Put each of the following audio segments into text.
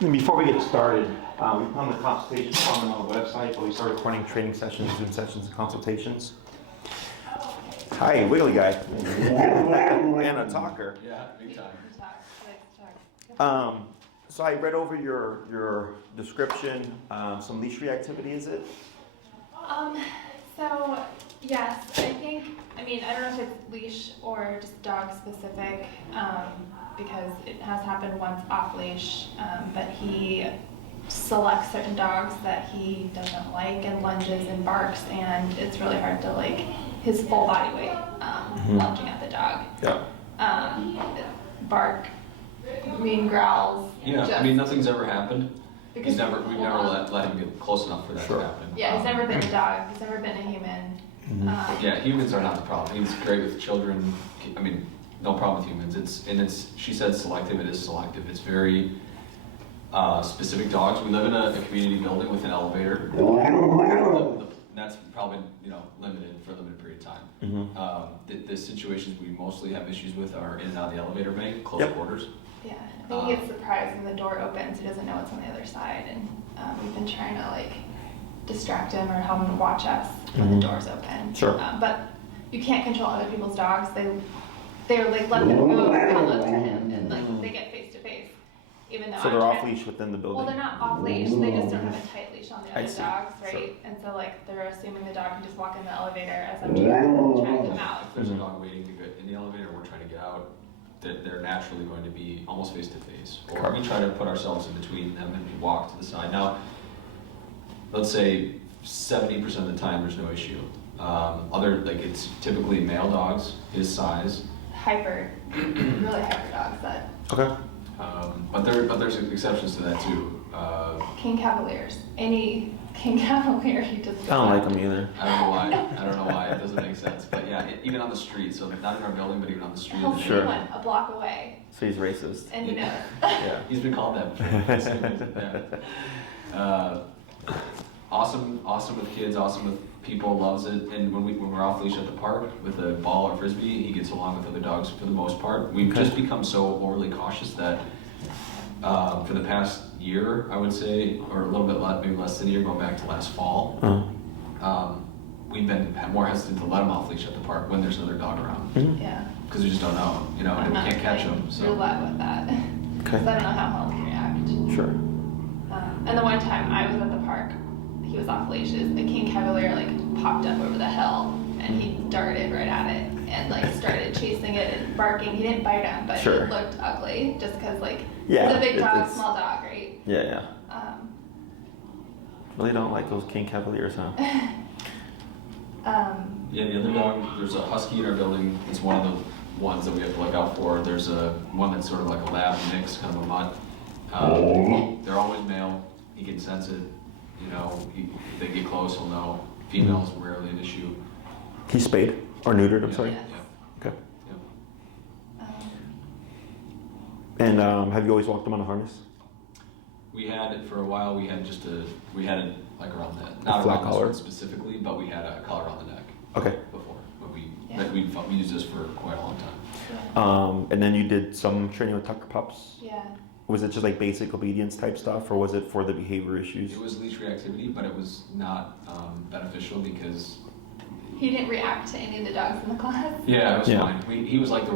And before we get started, on the consultation form on the website, but we started running training sessions, Zoom sessions, and consultations. Hi, Wiggly Guy. And a talker. Yeah, big time. So I read over your description, some leash reactivity, is it? So yes, I don't know if it's leash or just dog specific, because it has happened once off leash, but he selects certain dogs that he doesn't like and lunges and barks, and it's really hard to his full body weight lunging at the dog. Yeah. Bark, mean growls. Yeah, nothing's ever happened. We've never let him get close enough for that to happen. Yeah, he's never been a dog. He's never been a human. Yeah, humans are not the problem. He's great with children. No problem with humans. She said selective. It is selective. It's very specific dogs. We live in a community building with an elevator. That's probably limited for a limited period of time. The situations we mostly have issues with are in and out of the elevator bay, close quarters. Yeah, I think he gets surprised when the door opens. He doesn't know what's on the other side, and we've been trying to distract him or help him watch us when the doors open. Sure. But you can't control other people's dogs. They're let him go, kind of look at him, and they get face to face. Even though so they're off leash within the building. Well, they're not off leash. They just don't have a tight leash on the other dogs, right? Sure. And so they're assuming the dog can just walk in the elevator as I'm trying to come out. If there's a dog waiting to get in the elevator, we're trying to get out. They're naturally going to be almost face to face, or we try to put ourselves in between them and walk to the side. Now, let's say 70% of the time there's no issue. It's typically male dogs his size. Really hyper dogs that. Okay. But there's exceptions to that too. King Cavaliers. Any King Cavalier, he just. I don't like them either. I don't know why. It doesn't make sense. But yeah, even on the street. So not in our building, but even on the street. He'll see one a block away. So he's racist. And he knows. Yeah, he's been called that before. Yeah. Awesome with kids. Awesome with people. Loves it. And when we're off leash at the park with a ball or frisbee, he gets along with other dogs for the most part. We've just become so overly cautious that for the past year, I would say, or a little bit less, maybe less than a year, going back to last fall, we've been more hesitant to let him off leash at the park when there's another dog around. Yeah. Because we just don't know, and we can't catch him. So roulette with that. Because I don't know how he'll react. Sure. And the one time I was at the park, he was off leashes. The King Cavalier popped up over the hill, and he darted right at it and started chasing it and barking. He didn't bite him, but Sure. it looked ugly just because yeah, it's a big dog, it's, small dog, right? Yeah. Really don't like those King Cavaliers, huh? Yeah, the other dog, there's a husky in our building. It's one of the ones that we have to look out for. There's one that's sort of like a lab mix, kind of a mutt. They're always male. He can sense it. If they get close, he'll know. Females rarely an issue. He's spayed or neutered, I'm sorry? Yes. Okay. Yep. And have you always walked him on a harness? We had it for a while. We had it around the, not flat around this collar? one specifically, but we had a collar around the neck. Okay. Before, but we used this for quite a long time. Yeah. And then you did some training with Tucker pups? Yeah. Was it just basic obedience type stuff, or was it for the behavior issues? It was leash reactivity, but it was not beneficial because He didn't react to any of the dogs in the class. yeah, it was fine. He was like the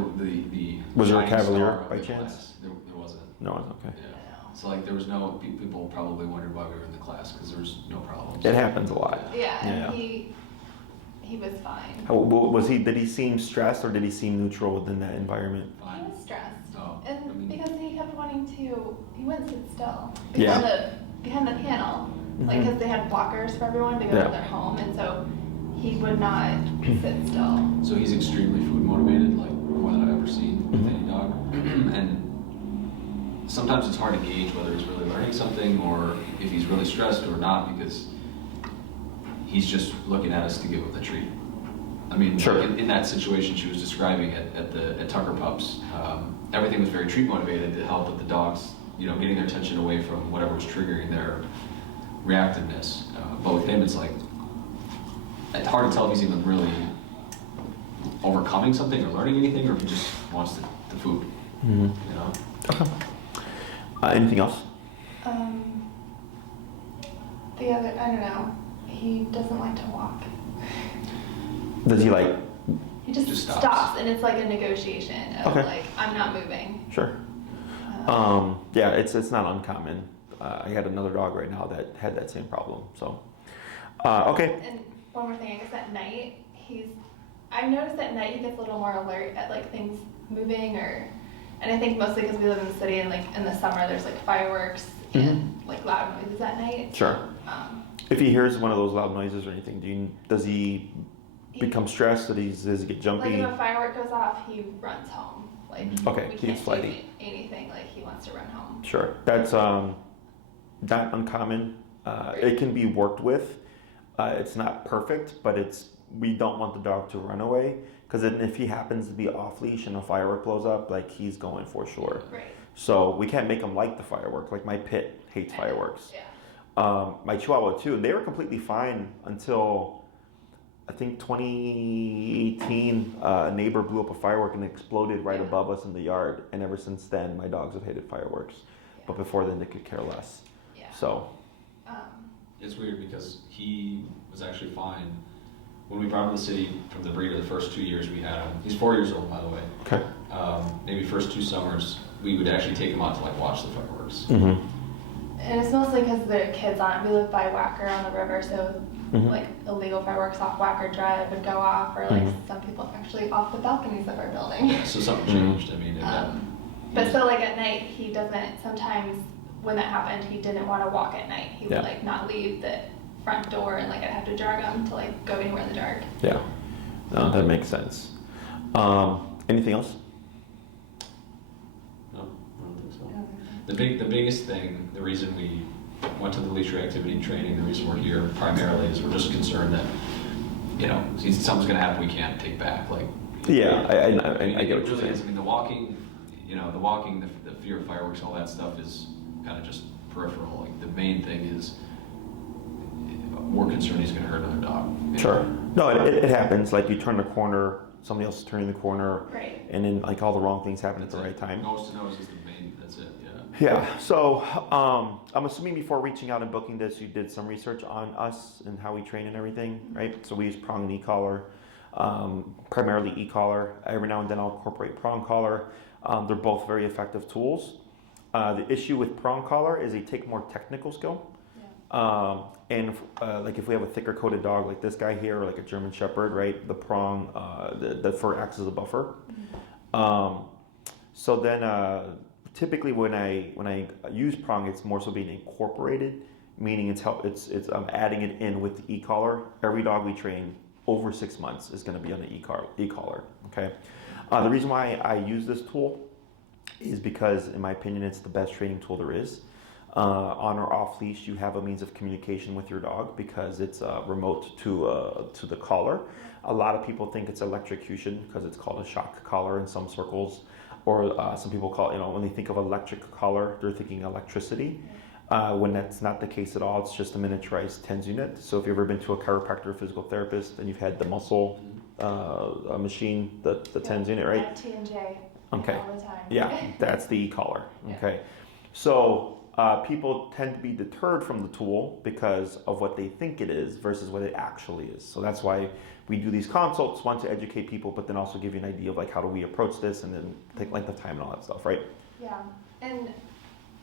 Was there a shining Cavalier star of by the chance? class. There wasn't. No, okay. Yeah. So there was no people probably wondered why we were in the class because there was no problems. It happens a lot. Yeah, and Yeah. he was fine. How, was he? Did he seem stressed, or did he seem neutral within that environment? He Fine. was stressed. Oh, And because he kept wanting to, he wouldn't sit still Yeah. behind the panel, because they had blockers for everyone to go to their home, and so he would not sit still. So he's extremely food motivated, more than I've ever seen with any dog. And sometimes it's hard to gauge whether he's really learning something or if he's really stressed or not because he's just looking at us to give him the treat. Sure. In that situation she was describing at Tucker Pups, everything was very treat motivated to help with the dogs, getting their attention away from whatever was triggering their reactiveness. But with him, it's hard to tell if he's even really overcoming something or learning anything, or if he just wants the food. Okay. Anything else? the other, I don't know, he doesn't like to walk. Does he like? He just stops, and it's like a negotiation of Okay. like, I'm not moving. Sure. Yeah, it's not uncommon. I had another dog right now that had that same problem. So, okay. And one more thing, I guess at night, I've noticed at night he gets a little more alert at like things moving and I think mostly because we live in the city and like in the summer there's like fireworks and like loud noises at night. Sure. If he hears one of those loud noises or anything, does he become stressed? Does he get jumpy? Like if a firework goes off, he runs home. Like okay, we he can't gets flighty. do anything. Like he wants to run home. Sure, that's not uncommon. It can be worked with. It's not perfect, but we don't want the dog to run away because then if he happens to be off leash and a firework blows up, like he's going for sure. Right. So we can't make him like the firework. Like my pit hates fireworks. Yeah. My Chihuahua too. They were completely fine until I think 2018. A neighbor blew up a firework and it exploded right above us in the yard. And ever since then, my dogs have hated fireworks. Yeah. But before then, they could care less. Yeah. So. It's weird because he was actually fine when we brought him to the city from the breeder. The first 2 years we had him. He's 4 years old, by the way. Okay. Maybe first 2 summers we would actually take him out to like watch the fireworks. Mm-hmm. And it's mostly because the kids on. We live by Wacker on the river, so like illegal fireworks off Wacker Drive would go off, or like some people actually off the balconies of our building. So something changed. I mean, But so like at night, he doesn't. Sometimes when that happened, he didn't want to walk at night. He would like not leave the front door, and like I'd have to drag him to like go anywhere in the dark. Yeah. No, that makes sense. Anything else? No, I don't think so. The biggest thing, the reason we went to the Leash Reactivity training, the reason we're here primarily is we're just concerned that, you know, something's going to happen we can't take back. Like, Yeah, I get what it you're really saying. is. I mean, the walking, the fear of fireworks, all that stuff is kind of just peripheral. Like the main thing is we're concerned he's going to hurt another dog. Sure. No, it happens. Like you turn the corner, somebody else is turning the corner, Right. and then like all the wrong things happen at the right time. Nose to nose is the main. That's it. Yeah. Yeah. So I'm assuming before reaching out and booking this, you did some research on us and how we train and everything, right? So we use prong and e-collar, primarily e-collar. Every now and then I'll incorporate prong collar. They're both very effective tools. The issue with prong collar is they take more technical skill. Like if we have a thicker coated dog like this guy here, or like a German Shepherd, right? The prong, the fur acts as a buffer. So then typically when I use prong, it's more so being incorporated, meaning it's adding it in with the e-collar. Every dog we train over 6 months is going to be on the e-collar. Okay. The reason why I use this tool is because, in my opinion, it's the best training tool there is. On or off leash, you have a means of communication with your dog because it's remote to the collar. A lot of people think it's electrocution because it's called a shock collar in some circles, or some people call it, when they think of electric collar, they're thinking electricity. When that's not the case at all, it's just a miniaturized TENS unit. So if you've ever been to a chiropractor or physical therapist and you've had the muscle machine, the TENS unit, right? T&J. Okay. All the time. Yeah, that's the e-collar. Okay. So people tend to be deterred from the tool because of what they think it is versus what it actually is. So that's why we do these consults, one, to educate people, but then also give you an idea of like how do we approach this and then take length of time and all that stuff, right? Yeah, and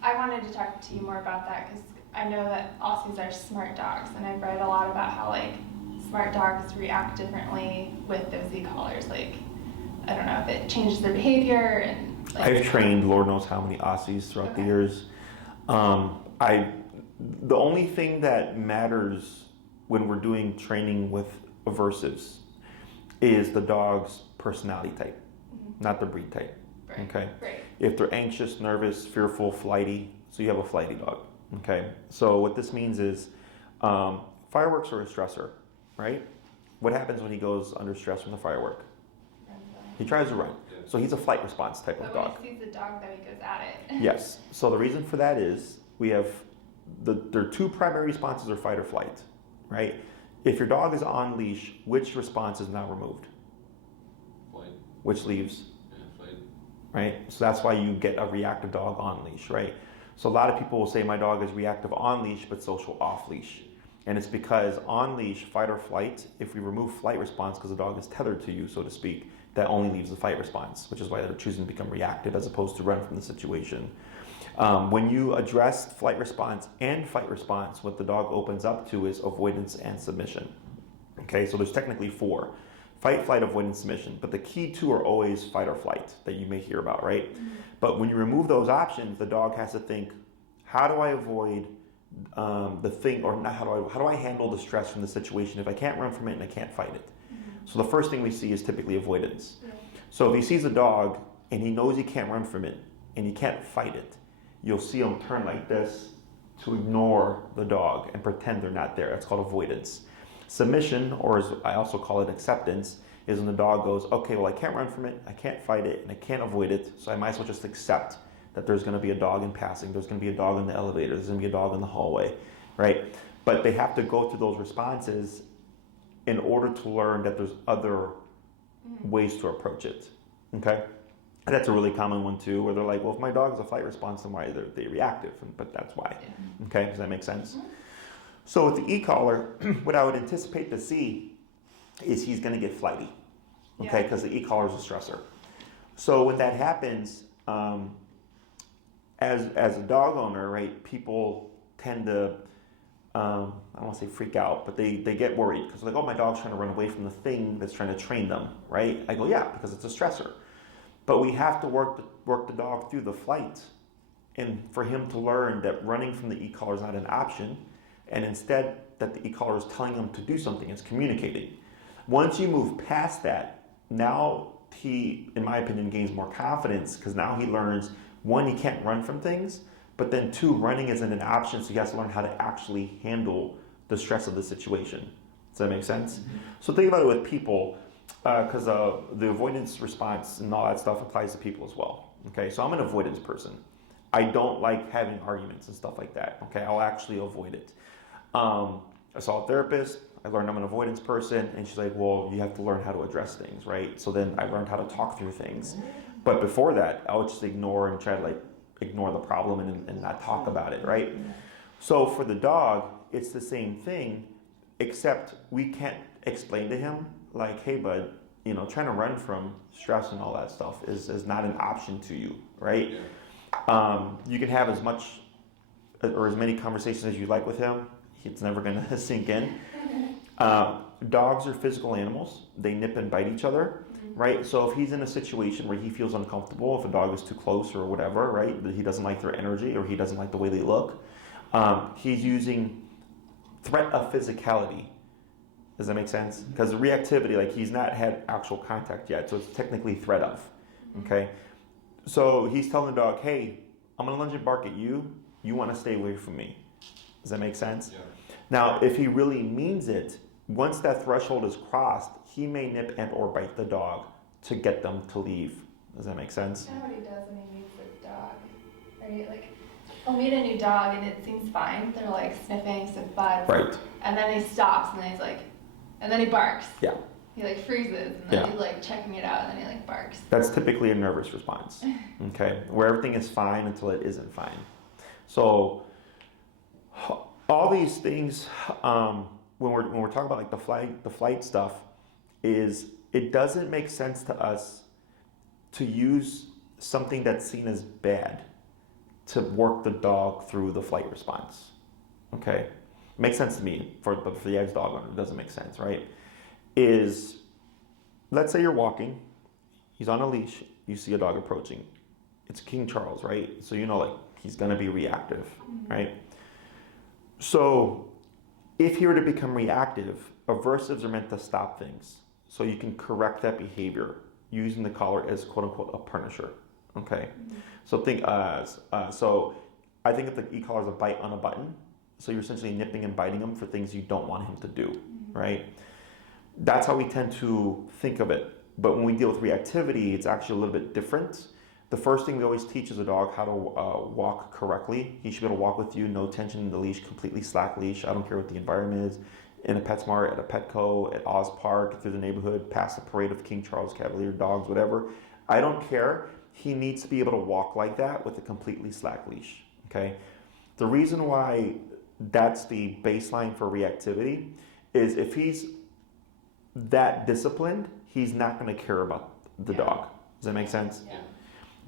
I wanted to talk to you more about that because I know that Aussies are smart dogs, and I've read a lot about how like smart dogs react differently with those e-collars. Like, I don't know if it changes their behavior and. Like, I've trained Lord knows how many Aussies throughout the years. The only thing that matters when we're doing training with aversives is the dog's personality type, not the breed type. Right. Okay. Right. If they're anxious, nervous, fearful, flighty, so you have a flighty dog. Okay. So what this means is fireworks are a stressor, right? What happens when he goes under stress from the firework? He tries to run. So he's a flight response type of But dog. when he sees the dog, then he goes at it. Yes. So the reason for that is we have there are two primary responses: are fight or flight, right? If your dog is on leash, which response is now removed? Flight. Which leaves? Yeah, flight. Right? So that's why you get a reactive dog on leash, right? So a lot of people will say my dog is reactive on leash but social off leash. And it's because on leash, fight or flight, if we remove flight response because the dog is tethered to you, so to speak, that only leaves the fight response, which is why they're choosing to become reactive as opposed to run from the situation. When you address flight response and fight response, what the dog opens up to is avoidance and submission. Okay, so there's technically 4. Fight, flight, avoidance, submission. But the key 2 are always fight or flight that you may hear about, right? Mm-hmm. But when you remove those options, the dog has to think, how do I avoid the thing, or not, how do I handle the stress from the situation if I can't run from it and I can't fight it? Mm-hmm. So the first thing we see is typically avoidance. Yeah. So if he sees a dog and he knows he can't run from it and he can't fight it, you'll see him turn like this to ignore the dog and pretend they're not there. That's called avoidance. Submission, or as I also call it acceptance, is when the dog goes, okay, well, I can't run from it, I can't fight it, and I can't avoid it, so I might as well just accept that there's going to be a dog in passing, there's going to be a dog in the elevator, there's going to be a dog in the hallway, right? But they have to go through those responses in order to learn that there's other ways to approach it, okay? And that's a really common one too, where they're like, well, if my dog has a flight response, then why are they reactive? But that's why, okay? Does that make sense? So with the e-collar, what I would anticipate to see is he's going to get flighty, okay? Because the e-collar is a stressor. So when that happens, as a dog owner, right, people tend to, I don't want to say freak out, but they get worried because like, oh, my dog's trying to run away from the thing that's trying to train them, right? I go, yeah, because it's a stressor. But we have to work the dog through the flight, and for him to learn that running from the e-collar is not an option, and instead that the e-collar is telling him to do something, it's communicating. Once you move past that, now he, in my opinion, gains more confidence because now he learns, 1, he can't run from things, but then 2, running isn't an option, so he has to learn how to actually handle the stress of the situation. Does that make sense? Mm-hmm. So think about it with people, because the avoidance response and all that stuff applies to people as well. Okay, so I'm an avoidance person. I don't like having arguments and stuff like that. Okay, I'll actually avoid it. I saw a therapist, I learned I'm an avoidance person, and she's like, well, you have to learn how to address things, right? So then I learned how to talk through things. But before that, I would just ignore and try to like ignore the problem and not talk about it, right? So for the dog, it's the same thing, except we can't explain to him like, hey bud, you know, trying to run from stress and all that stuff is not an option to you, right? You can have as much or as many conversations as you like with him. It's never going to sink in. Dogs are physical animals. They nip and bite each other, right? So if he's in a situation where he feels uncomfortable, if a dog is too close or whatever, right, that he doesn't like their energy or he doesn't like the way they look, he's using threat of physicality. Does that make sense? Because the reactivity, like he's not had actual contact yet, so it's technically threat of, okay? So he's telling the dog, hey, I'm going to lunge and bark at you. You want to stay away from me. Does that make sense? Yeah. Now, if he really means it, once that threshold is crossed, he may nip and or bite the dog to get them to leave. Does that make sense? That's what he does when he meets a dog, right? Like, he'll meet a new dog and it seems fine. They're like sniffing, sniff butts. Right. And then he stops and then he's like, and then he barks. Yeah. He like freezes and then he's like checking it out and then he like barks. That's typically a nervous response, okay? Where everything is fine until it isn't fine. So all these things, when we're talking about like the flight stuff, is it doesn't make sense to us to use something that's seen as bad to work the dog through the flight response. Okay, makes sense to me, but for the average dog owner, it doesn't make sense, right? Is let's say you're walking, he's on a leash, you see a dog approaching. It's King Charles, right? So you know, like he's gonna be reactive, right? So if he were to become reactive, aversives are meant to stop things. So you can correct that behavior using the collar as quote unquote a punisher. Okay. So so I think of the e-collar as a bite on a button. So you're essentially nipping and biting him for things you don't want him to do, right? That's how we tend to think of it. But when we deal with reactivity, it's actually a little bit different. The first thing we always teach is a dog how to walk correctly. He should be able to walk with you, no tension in the leash, completely slack leash. I don't care what the environment is. In a PetSmart, at a Petco, at Oz Park, through the neighborhood, past the parade of King Charles Cavalier dogs, whatever. I don't care. He needs to be able to walk like that with a completely slack leash, okay? The reason why that's the baseline for reactivity, is if he's that disciplined, he's not going to care about the dog. Does that make sense? Yeah.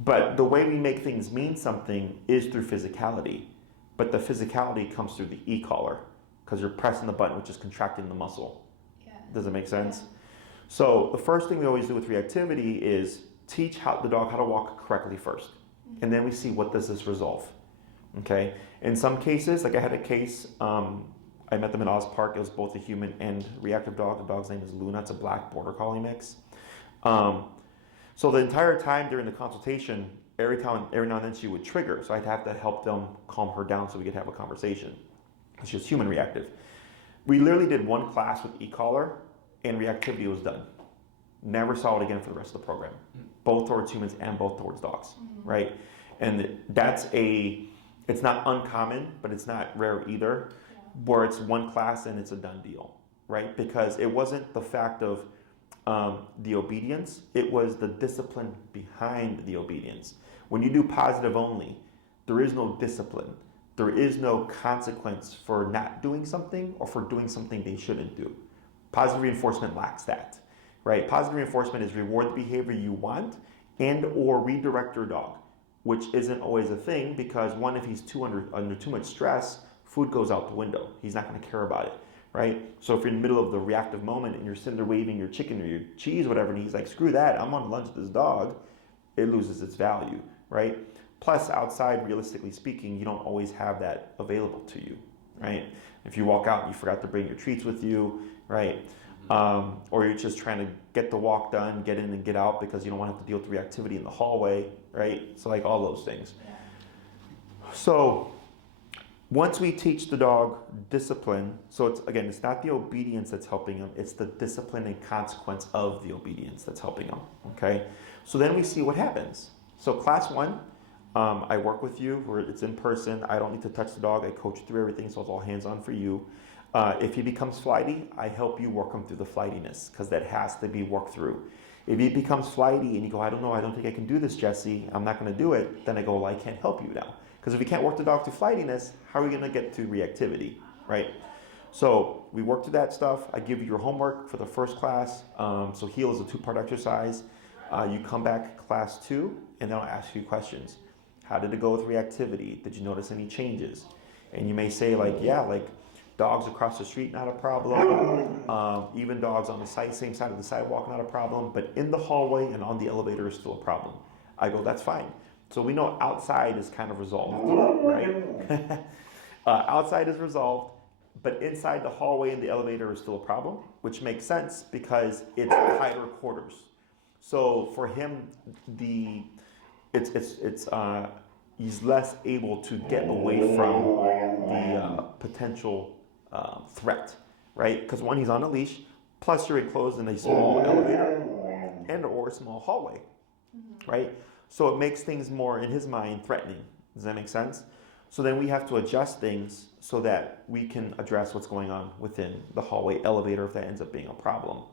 But the way we make things mean something is through physicality. But the physicality comes through the e-collar because you're pressing the button, which is contracting the muscle. Yeah. Does it make sense? Yeah. So the first thing we always do with reactivity is teach the dog how to walk correctly first. And then we see what does this resolve. Okay? In some cases, like I had a case, I met them in Oz Park. It was both a human and reactive dog. The dog's name is Luna. It's a black border collie mix. So the entire time during the consultation, every now and then she would trigger. So I'd have to help them calm her down so we could have a conversation. She was human reactive. We literally did one class with e-collar and reactivity was done. Never saw it again for the rest of the program, both towards humans and both towards dogs, right? And it's not uncommon, but it's not rare either, where it's one class and it's a done deal, right? Because it wasn't the fact of the obedience, it was the discipline behind the obedience. When you do positive only, there is no discipline. There is no consequence for not doing something or for doing something they shouldn't do. Positive reinforcement lacks that, right? Positive reinforcement is reward the behavior you want and or redirect your dog, which isn't always a thing because one, if he's under too much stress, food goes out the window. He's not going to care about it, right? So if you're in the middle of the reactive moment and you're sitting there waving your chicken or your cheese, whatever, and he's like, screw that, I'm on lunch with this dog, it loses its value, right? Plus, outside, realistically speaking, you don't always have that available to you, right? If you walk out and you forgot to bring your treats with you, right? Or you're just trying to get the walk done, get in and get out because you don't want to have to deal with the reactivity in the hallway, right? So like all those things. So once we teach the dog discipline, so it's not the obedience that's helping him, it's the discipline and consequence of the obedience that's helping him, okay? So then we see what happens. So class 1, I work with you where it's in person. I don't need to touch the dog. I coach you through everything, so it's all hands-on for you. If he becomes flighty, I help you work him through the flightiness because that has to be worked through. If he becomes flighty and you go, I don't think I can do this, Jesse, I'm not going to do it, then I go, well, I can't help you now. Because if we can't work the dog through flightiness, how are we going to get to reactivity, right? So we work through that stuff. I give you your homework for the first class. So HEAL is a 2-part exercise. You come back class 2, and then I'll ask you questions. How did it go with reactivity? Did you notice any changes? And you may say dogs across the street, not a problem. Even dogs on the same side of the sidewalk, not a problem. But in the hallway and on the elevator is still a problem. I go, that's fine. So we know outside is kind of resolved, right? Outside is resolved, but inside the hallway and the elevator is still a problem, which makes sense because it's tighter quarters. So for him, he's less able to get away from the potential threat, right? Because one, he's on a leash, plus you're enclosed in a small elevator and or a small hallway, right? So it makes things more, in his mind, threatening. Does that make sense? So then we have to adjust things so that we can address what's going on within the hallway elevator if that ends up being a problem.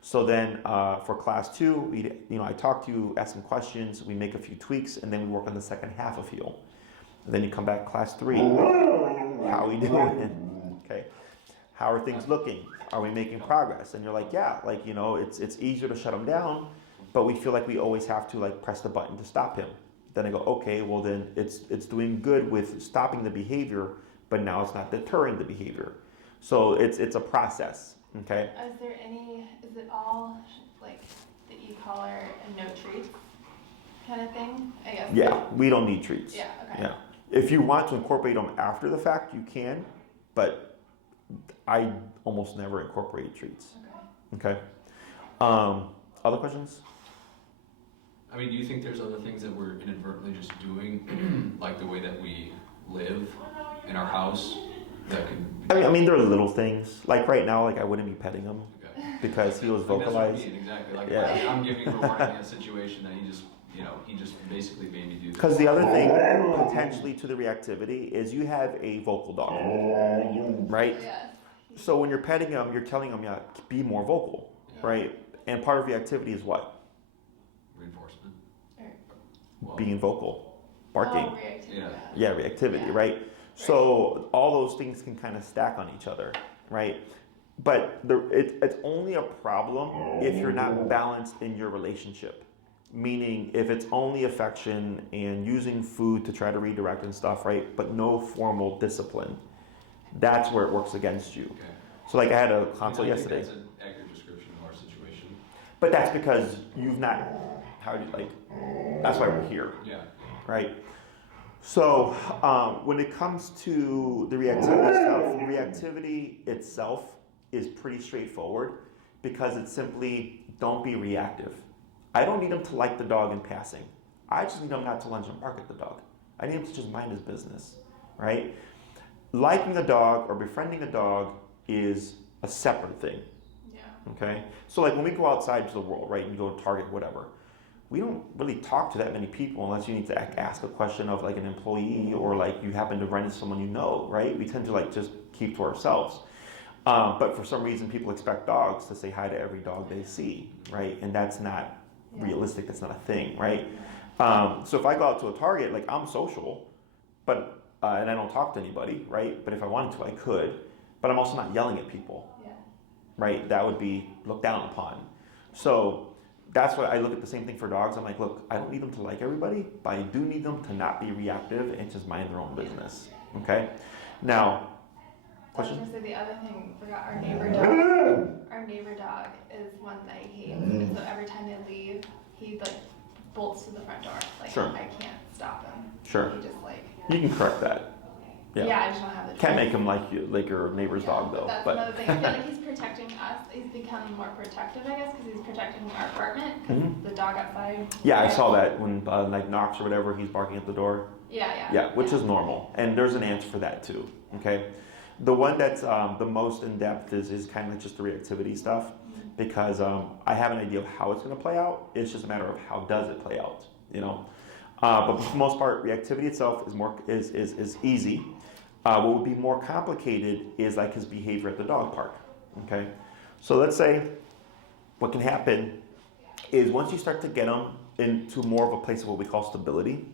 So then for class 2, I talk to you, ask some questions, we make a few tweaks, and then we work on the second half of HEAL. And then you come back class 3. How are we doing? Okay. How are things looking? Are we making progress? And you're like, yeah, it's easier to shut him down, but we feel like we always have to press the button to stop him. Then I go, okay, well then it's doing good with stopping the behavior, but now it's not deterring the behavior. So it's a process, okay? Is it all the e-collar and no treats kind of thing, I guess? Yeah, we don't need treats. Yeah, okay. Yeah. If you want to incorporate them after the fact, you can, but I almost never incorporate treats. Okay. Other questions? I mean, do you think there's other things that we're inadvertently just doing, like the way that we live in our house, that could? I mean, there are little things. Like right now, I wouldn't be petting him because he was vocalized. That's what I mean, exactly. I'm giving a warning in a situation that he just basically made me do this. Because the other thing, potentially to the reactivity, is you have a vocal dog, right? Yes. So when you're petting him, you're telling him, be more vocal, right? And part of reactivity is what? Reinforcement. Being vocal, barking. Oh, reactivity. Yeah, reactivity, right? So all those things can kind of stack on each other, right? But it's only a problem if you're not balanced in your relationship. Meaning if it's only affection and using food to try to redirect and stuff, right? But no formal discipline. That's where it works against you. Okay. So like I had a consult I yesterday. think that's an accurate description of our situation. But that's because you've not, that's why we're here, Yeah. right? So when it comes to the reactivity stuff, reactivity itself is pretty straightforward because it's simply don't be reactive. I don't need him to like the dog in passing. I just need him not to lunge and bark at the dog. I need him to just mind his business, right? Liking a dog or befriending a dog is a separate thing. Yeah. Okay? So like when we go outside to the world, right, and go to Target, whatever, we don't really talk to that many people unless you need to ask a question of like an employee or like you happen to run into someone you know, right? We tend to like just keep to ourselves. But for some reason people expect dogs to say hi to every dog they see, right? And that's not realistic, that's not a thing, right? So if I go out to a Target, like I'm social, but and I don't talk to anybody, right? But if I wanted to, I could. But I'm also not yelling at people, right? That would be looked down upon. So that's why I look at the same thing for dogs. I'm like, look, I don't need them to like everybody, but I do need them to not be reactive and just mind their own business, okay? Now, I was question? gonna say the other thing, forgot our neighbor dog. Our neighbor dog is one that he hates, and so every time they leave, he like bolts to the front door. Like Sure. I can't stop him. Sure. He just like. You can correct that. Yeah, I just don't have the. Can't choice. make him like you, like your neighbor's dog though. That's another thing. I feel like he's protecting us. He's becoming more protective, I guess, because he's protecting our apartment. Because the dog outside. Yeah, I saw that when like knocks or whatever, he's barking at the door. Yeah, which is normal, and there's an answer for that too. Okay, the one that's the most in depth is kind of just the reactivity stuff, because I have an idea of how it's going to play out. It's just a matter of how does it play out, you know. But for the most part, reactivity itself is easy. What would be more complicated is like his behavior at the dog park. Okay, so let's say what can happen is once you start to get him into more of a place of what we call stability,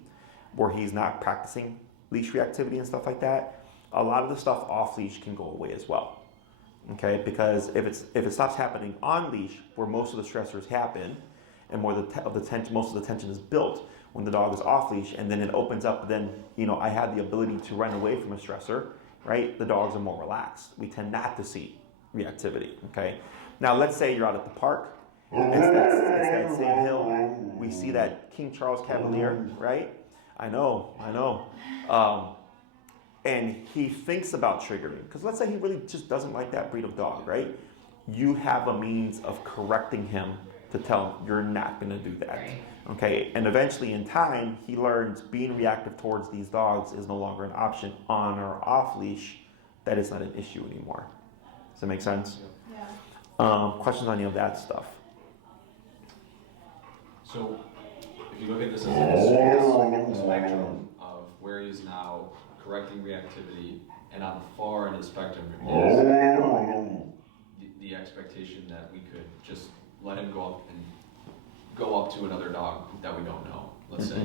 where he's not practicing leash reactivity and stuff like that, a lot of the stuff off leash can go away as well. Okay, because if it stops happening on leash, where most of the stressors happen, and most of the tension is built when the dog is off leash, and then it opens up. Then I have the ability to run away from a stressor. Right, the dogs are more relaxed. We tend not to see reactivity. Okay, now let's say you're out at the park. It's that same hill. We see that King Charles Cavalier, right? I know. And he thinks about triggering. Because let's say he really just doesn't like that breed of dog, right? You have a means of correcting him to tell him you're not going to do that. Right. Okay? And eventually in time, he learns being reactive towards these dogs is no longer an option on or off leash. That is not an issue anymore. Does that make sense? Yeah. Questions on any of that stuff? So, if you look at this as a spectrum of where he is now correcting reactivity, and on the far end of the spectrum is the expectation that we could just let him go up to another dog that we don't know. Let's say,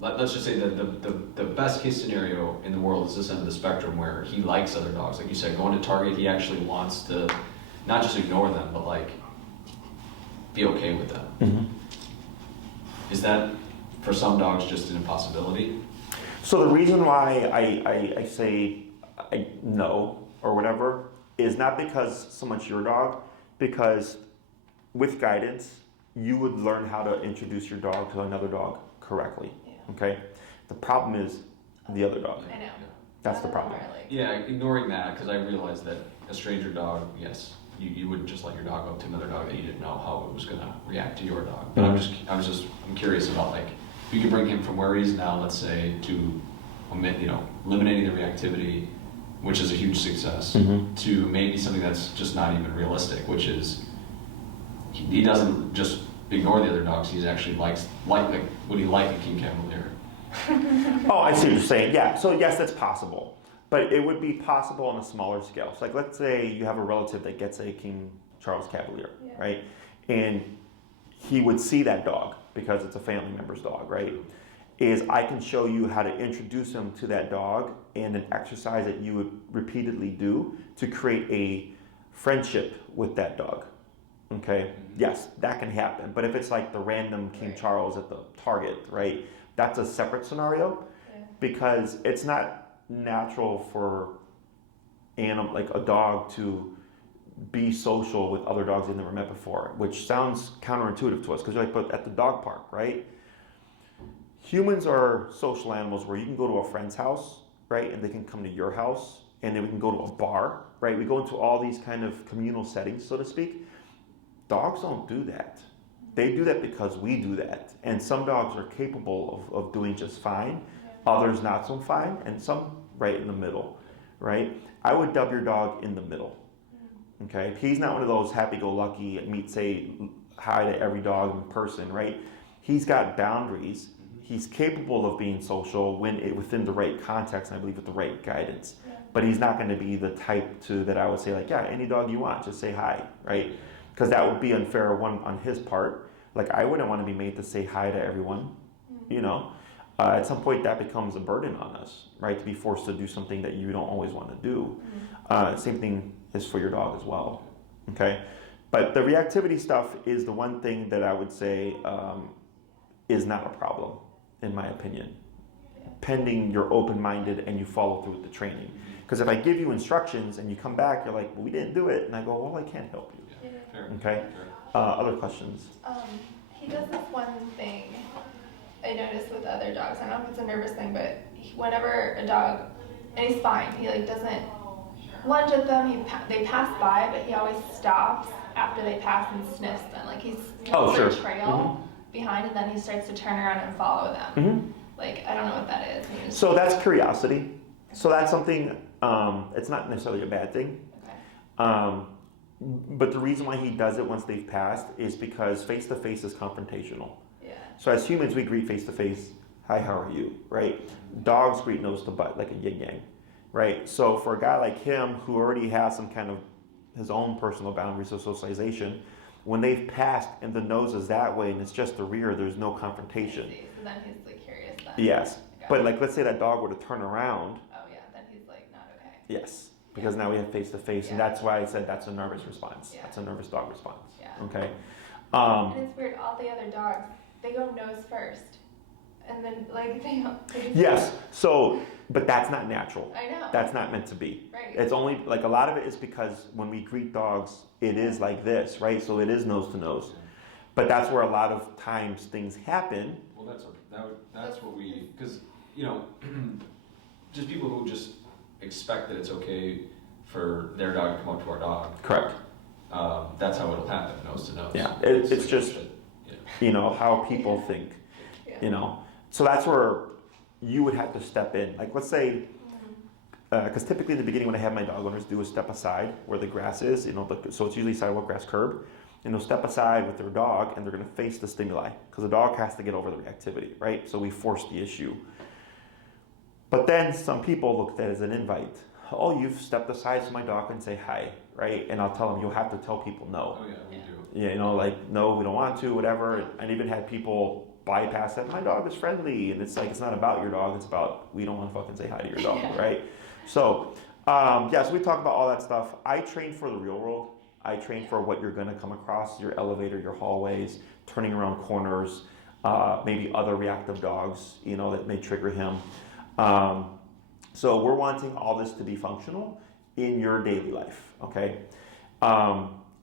let's just say that the best case scenario in the world is this end of the spectrum where he likes other dogs. Like you said, going to Target, he actually wants to not just ignore them, but like be okay with them. Is that for some dogs just an impossibility? So the reason why I say no or whatever is not because so much your dog, because with guidance, you would learn how to introduce your dog to another dog correctly. Okay? The problem is the other dog. I know. That's the problem. Yeah, ignoring that, because I realized that a stranger dog, yes, you wouldn't just let your dog up to another dog that you didn't know how it was going to react to your dog. But I'm curious about like if you could bring him from where he is now, let's say, to eliminating the reactivity, which is a huge success, to maybe something that's just not even realistic, which is he doesn't just ignore the other dogs. He's actually like would he like a King Cavalier? Oh, I see what you're saying. Yeah. So yes, that's possible. But it would be possible on a smaller scale. So like let's say you have a relative that gets a King Charles Cavalier, right? And he would see that dog because it's a family member's dog, right? is I can show you how to introduce him to that dog and an exercise that you would repeatedly do to create a friendship with that dog. Okay, yes, that can happen. But if it's like the random King Charles at the Target, right, that's a separate scenario because it's not natural for like a dog to be social with other dogs they've never met before, which sounds counterintuitive to us because you're like, but at the dog park, right? Humans are social animals where you can go to a friend's house, right, and they can come to your house, and then we can go to a bar, right? We go into all these kind of communal settings, so to speak. Dogs don't do that. They do that because we do that. And some dogs are capable of doing just fine, others not so fine, and some right in the middle, right? I would dub your dog in the middle, okay? He's not one of those happy-go-lucky, say hi to every dog in person, right? He's got boundaries. He's capable of being social within the right context, and I believe with the right guidance. But he's not going to be the type that I would say like, yeah, any dog you want, just say hi, right? Because that would be unfair on his part. Like I wouldn't want to be made to say hi to everyone, you know. At some point that becomes a burden on us, right? To be forced to do something that you don't always want to do. Same thing is for your dog as well, okay? But the reactivity stuff is the one thing that I would say is not a problem, in my opinion, pending you're open-minded and you follow through with the training. Because if I give you instructions and you come back, you're like, well, we didn't do it, and I go, well, I can't help you. Okay. Other questions? He does this one thing I noticed with other dogs. I don't know if it's a nervous thing, but whenever a dog, and he's fine, he like doesn't lunge at them. They pass by, but he always stops after they pass and sniffs them. Like he's a trail behind, and then he starts to turn around and follow them. Like I don't know what that is. So that's curiosity. So that's something. It's not necessarily a bad thing. Okay. But the reason why he does it once they've passed is because face-to-face is confrontational. Yeah. So as humans, we greet face-to-face, hi, how are you, right? Dogs greet nose to butt, like a yin-yang, right? So for a guy like him, who already has some kind of his own personal boundaries of socialization, when they've passed and the nose is that way and it's just the rear, there's no confrontation. So then he's like curious then. Yes. But like, let's say that dog were to turn around. Oh yeah, then he's like not okay. Yes. Because now we have face-to-face, and that's why I said that's a nervous response. That's a nervous dog response. Okay. And it's weird. All the other dogs, they go nose first, and then like they don't. Yes. So, but that's not natural. I know. That's not meant to be. Right. It's only like a lot of it is because when we greet dogs, it is like this, right? So it is nose to nose, but that's where a lot of times things happen. Well, that's what we, because you know, just people who just expect that it's okay for their dog to come up to our dog. Correct. That's how it'll happen, nose to nose. Yeah, it's just, you know, how people think, you know. So that's where you would have to step in. Like, let's say, because typically in the beginning when I have my dog owners do is step aside where the grass is, you know, so it's usually sidewalk, grass, curb, and they'll step aside with their dog and they're going to face the stimuli because the dog has to get over the reactivity, right? So we force the issue. But then some people look at that as an invite. Oh, you've stepped aside so my dog can say hi, right? And I'll tell them, you'll have to tell people no. Oh yeah, we do. Yeah, you know, like, no, we don't want to, whatever. And even had people bypass that. My dog is friendly. And it's like, it's not about your dog. It's about, we don't want to fucking say hi to your dog, right? So, so we talk about all that stuff. I train for the real world. I train for what you're going to come across, your elevator, your hallways, turning around corners, maybe other reactive dogs, you know, that may trigger him. So we're wanting all this to be functional in your daily life, okay?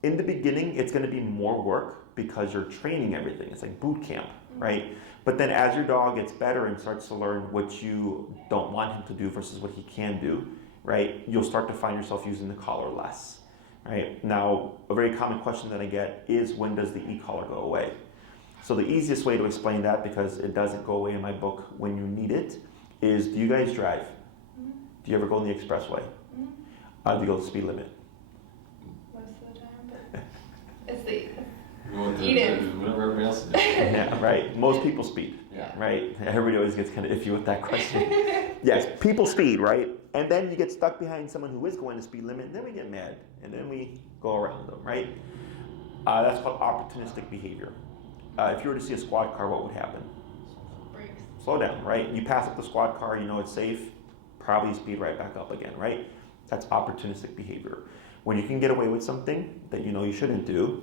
In the beginning, it's going to be more work because you're training everything. It's like boot camp, right? But then as your dog gets better and starts to learn what you don't want him to do versus what he can do, right? You'll start to find yourself using the collar less, right? Now, a very common question that I get is, when does the e-collar go away? So the easiest way to explain that, because it doesn't go away in my book when you need it, is, do you guys drive? Do you ever go on the expressway? Do you go the speed limit? Most of the time, but it's the whatever everybody else is doing. Yeah, right. Most people speed, right? Everybody always gets kind of iffy with that question. Yes, people speed, right? And then you get stuck behind someone who is going the speed limit, and then we get mad, and then we go around them, right? That's called opportunistic behavior. If you were to see a squad car, what would happen? brakes. slow down, right? You pass up the squad car, you know it's safe, probably speed right back up again, right? That's opportunistic behavior. When you can get away with something that you know you shouldn't do,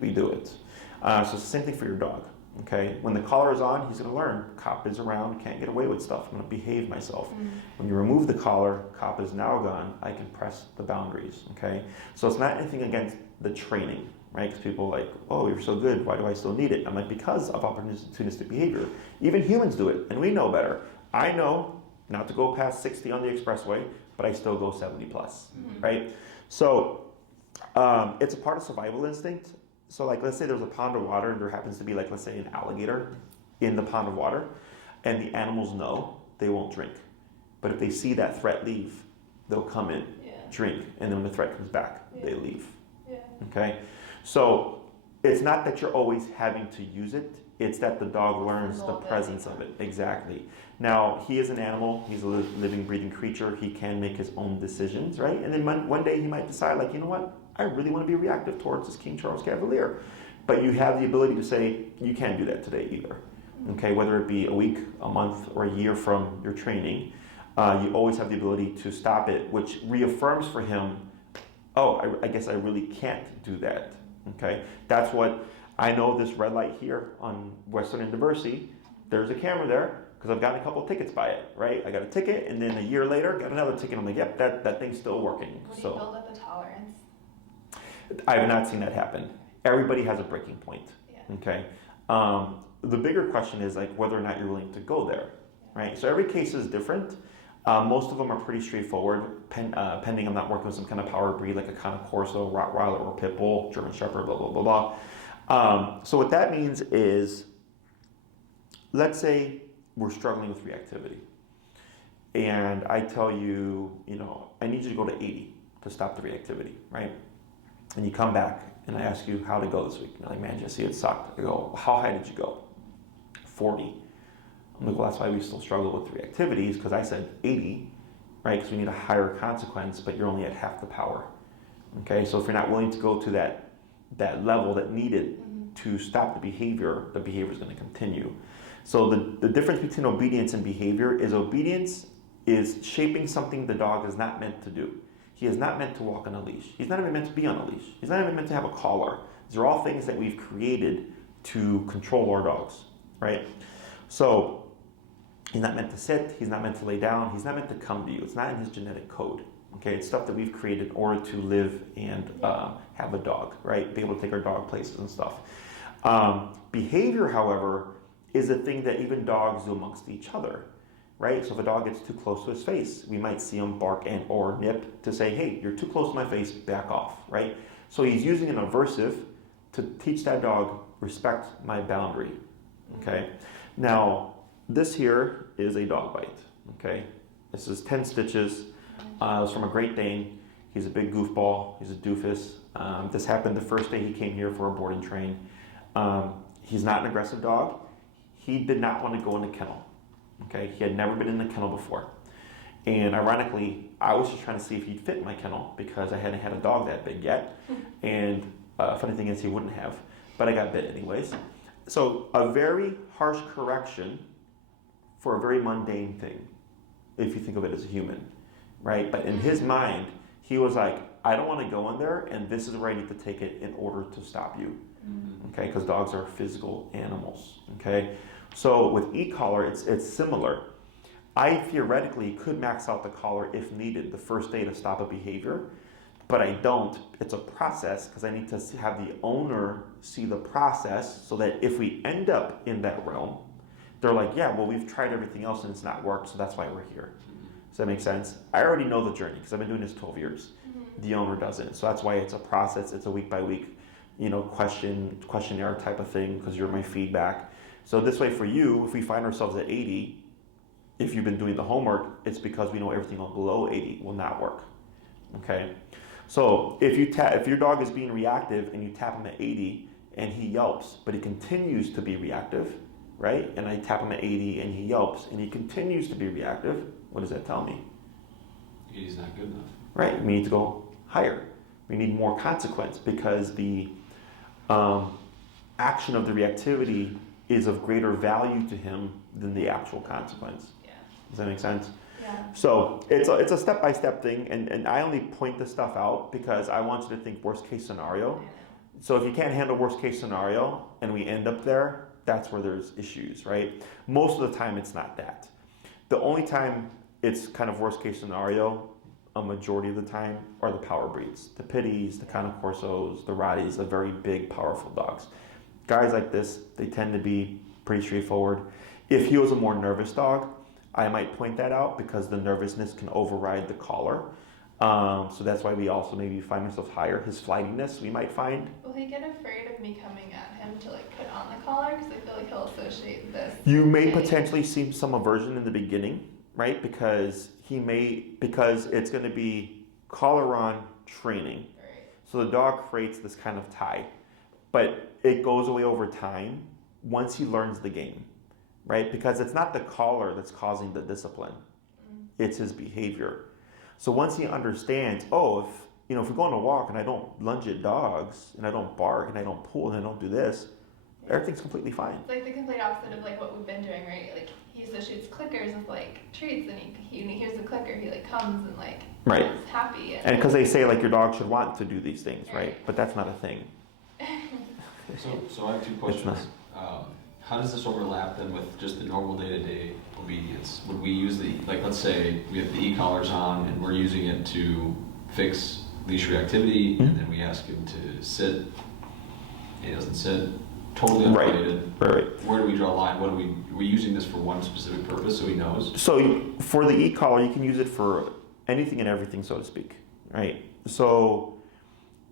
we do it. So it's the same thing for your dog, okay? When the collar is on, he's gonna learn, cop is around, can't get away with stuff, I'm gonna behave myself. When you remove the collar, cop is now gone, I can press the boundaries, okay? So it's not anything against the training, right? Because people are like, oh, you're so good, why do I still need it? I'm like, because of opportunistic behavior. Even humans do it, and we know better. I know not to go past 60 on the expressway, but I still go 70 plus, right? So it's a part of survival instinct. So like, let's say there's a pond of water and there happens to be like, let's say an alligator in the pond of water, and the animals know they won't drink. But if they see that threat leave, they'll come in, drink, and then when the threat comes back, they leave. Okay? So it's not that you're always having to use it, it's that the dog learns the presence of it. Exactly. Now, he is an animal, he's a living, breathing creature, he can make his own decisions, right? And then one day he might decide, like, you know what, I really want to be reactive towards this King Charles Cavalier. But you have the ability to say, you can't do that today either. Okay, whether it be a week, a month, or a year from your training, you always have the ability to stop it, which reaffirms for him, oh, I guess I really can't do that. Okay, that's what I know. This red light here on Western and Diversey, there's a camera there because I've gotten a couple tickets by it, right? I got a ticket, and then a year later got another ticket. I'm like, yep, that thing's still working. What do you build up a tolerance? I have not seen that happen. Everybody has a breaking point. Okay. The bigger question is like whether or not you're willing to go there, right? So every case is different. Most of them are pretty straightforward, pending I'm not working with some kind of power breed like a Cane Corso, Rottweiler, or Pit Bull, German Shepherd, blah, blah, blah, blah. So what that means is, let's say we're struggling with reactivity. And I tell you, I need you to go to 80 to stop the reactivity, right? And you come back and I ask you how to go this week. You're like, man, Jesse, it sucked. I go, how high did you go? 40. I'm like, well, that's why we still struggle with reactivities, because I said 80, right? Because we need a higher consequence, but you're only at half the power. Okay, so if you're not willing to go to that level that needed to stop the behavior is going to continue. So the difference between obedience and behavior is obedience is shaping something the dog is not meant to do. He is not meant to walk on a leash. He's not even meant to be on a leash. He's not even meant to have a collar. These are all things that we've created to control our dogs, right? So he's not meant to sit. He's not meant to lay down. He's not meant to come to you. It's not in his genetic code. Okay, it's stuff that we've created in order to live and have a dog, right? Be able to take our dog places and stuff. Behavior, however, is a thing that even dogs do amongst each other, right? So if a dog gets too close to his face, we might see him bark and or nip to say, hey, you're too close to my face, back off, right? So he's using an aversive to teach that dog, respect my boundary, okay? Now, this here is a dog bite, okay? This is 10 stitches. It was from a Great Dane. He's a big goofball. He's a doofus. This happened the first day he came here for a board and train. He's not an aggressive dog. He did not want to go in the kennel. Okay, he had never been in the kennel before. And ironically, I was just trying to see if he'd fit in my kennel because I hadn't had a dog that big yet. And funny thing is he wouldn't have, but I got bit anyways. So a very harsh correction for a very mundane thing, if you think of it as a human, right? But in his mind, he was like, I don't want to go in there, and this is where I need to take it in order to stop you, okay? Because dogs are physical animals, okay? So with e-collar, it's similar. I theoretically could max out the collar if needed the first day to stop a behavior, but I don't. It's a process because I need to have the owner see the process so that if we end up in that realm, they're like, yeah, well, we've tried everything else and it's not worked, so that's why we're here. Does that make sense? I already know the journey because I've been doing this 12 years. The owner doesn't. So that's why it's a process. It's a week by week, questionnaire type of thing because you're my feedback. So this way for you, if we find ourselves at 80, if you've been doing the homework, it's because we know everything below 80 will not work, okay? So if your dog is being reactive and you tap him at 80 and he yelps, but he continues to be reactive, right? And I tap him at 80 and he yelps and he continues to be reactive, what does that tell me? He's not good enough. Right, we need to go higher. We need more consequence because the action of the reactivity is of greater value to him than the actual consequence. Yeah. Does that make sense? Yeah. So it's a step-by-step thing, and I only point this stuff out because I want you to think worst case scenario. So if you can't handle worst case scenario and we end up there, that's where there's issues, right? Most of the time it's not that. The only time it's kind of worst case scenario, a majority of the time, are the power breeds. The pitties, the Cane Corsos, the Rotties, the very big, powerful dogs. Guys like this, they tend to be pretty straightforward. If he was a more nervous dog, I might point that out because the nervousness can override the collar. So that's why we also maybe find ourselves higher. His flightiness, we might find. Will he get afraid of me coming at him to like put on the collar? Because I feel like he'll associate this. You may potentially see some aversion in the beginning, right? Because it's going to be collar on training. Right. So the dog creates this kind of tie, but it goes away over time once he learns the game, right? Because it's not the collar that's causing the discipline, it's his behavior. So once he understands, oh, if we go on a walk and I don't lunge at dogs and I don't bark and I don't pull and I don't do this, everything's completely fine. It's like the complete opposite of like what we've been doing, right? Like he associates clickers with like treats, and when he hears the clicker, he like comes and like is happy. And because they say like your dog should want to do these things, right? But that's not a thing. So I have two questions. How does this overlap then with just the normal day-to-day obedience? Would we use let's say we have the e-collars on and we're using it to fix leash reactivity, and then we ask him to sit, and he doesn't sit, totally unrelated. Right. Where do we draw a line? Are we using this for one specific purpose so he knows? So for the e-collar, you can use it for anything and everything, so to speak, right? So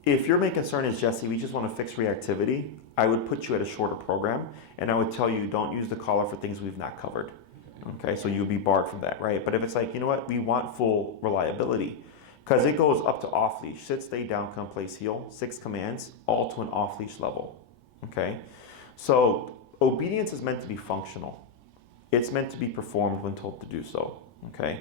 if your main concern is, Jesse, we just want to fix reactivity, I would put you at a shorter program, and I would tell you don't use the collar for things we've not covered. Okay, so you'll be barred from that, right? But if it's like, you know what, we want full reliability, because it goes up to off-leash, sit, stay down, come, place, heel, 6 commands, all to an off-leash level, okay? So obedience is meant to be functional. It's meant to be performed when told to do so, okay?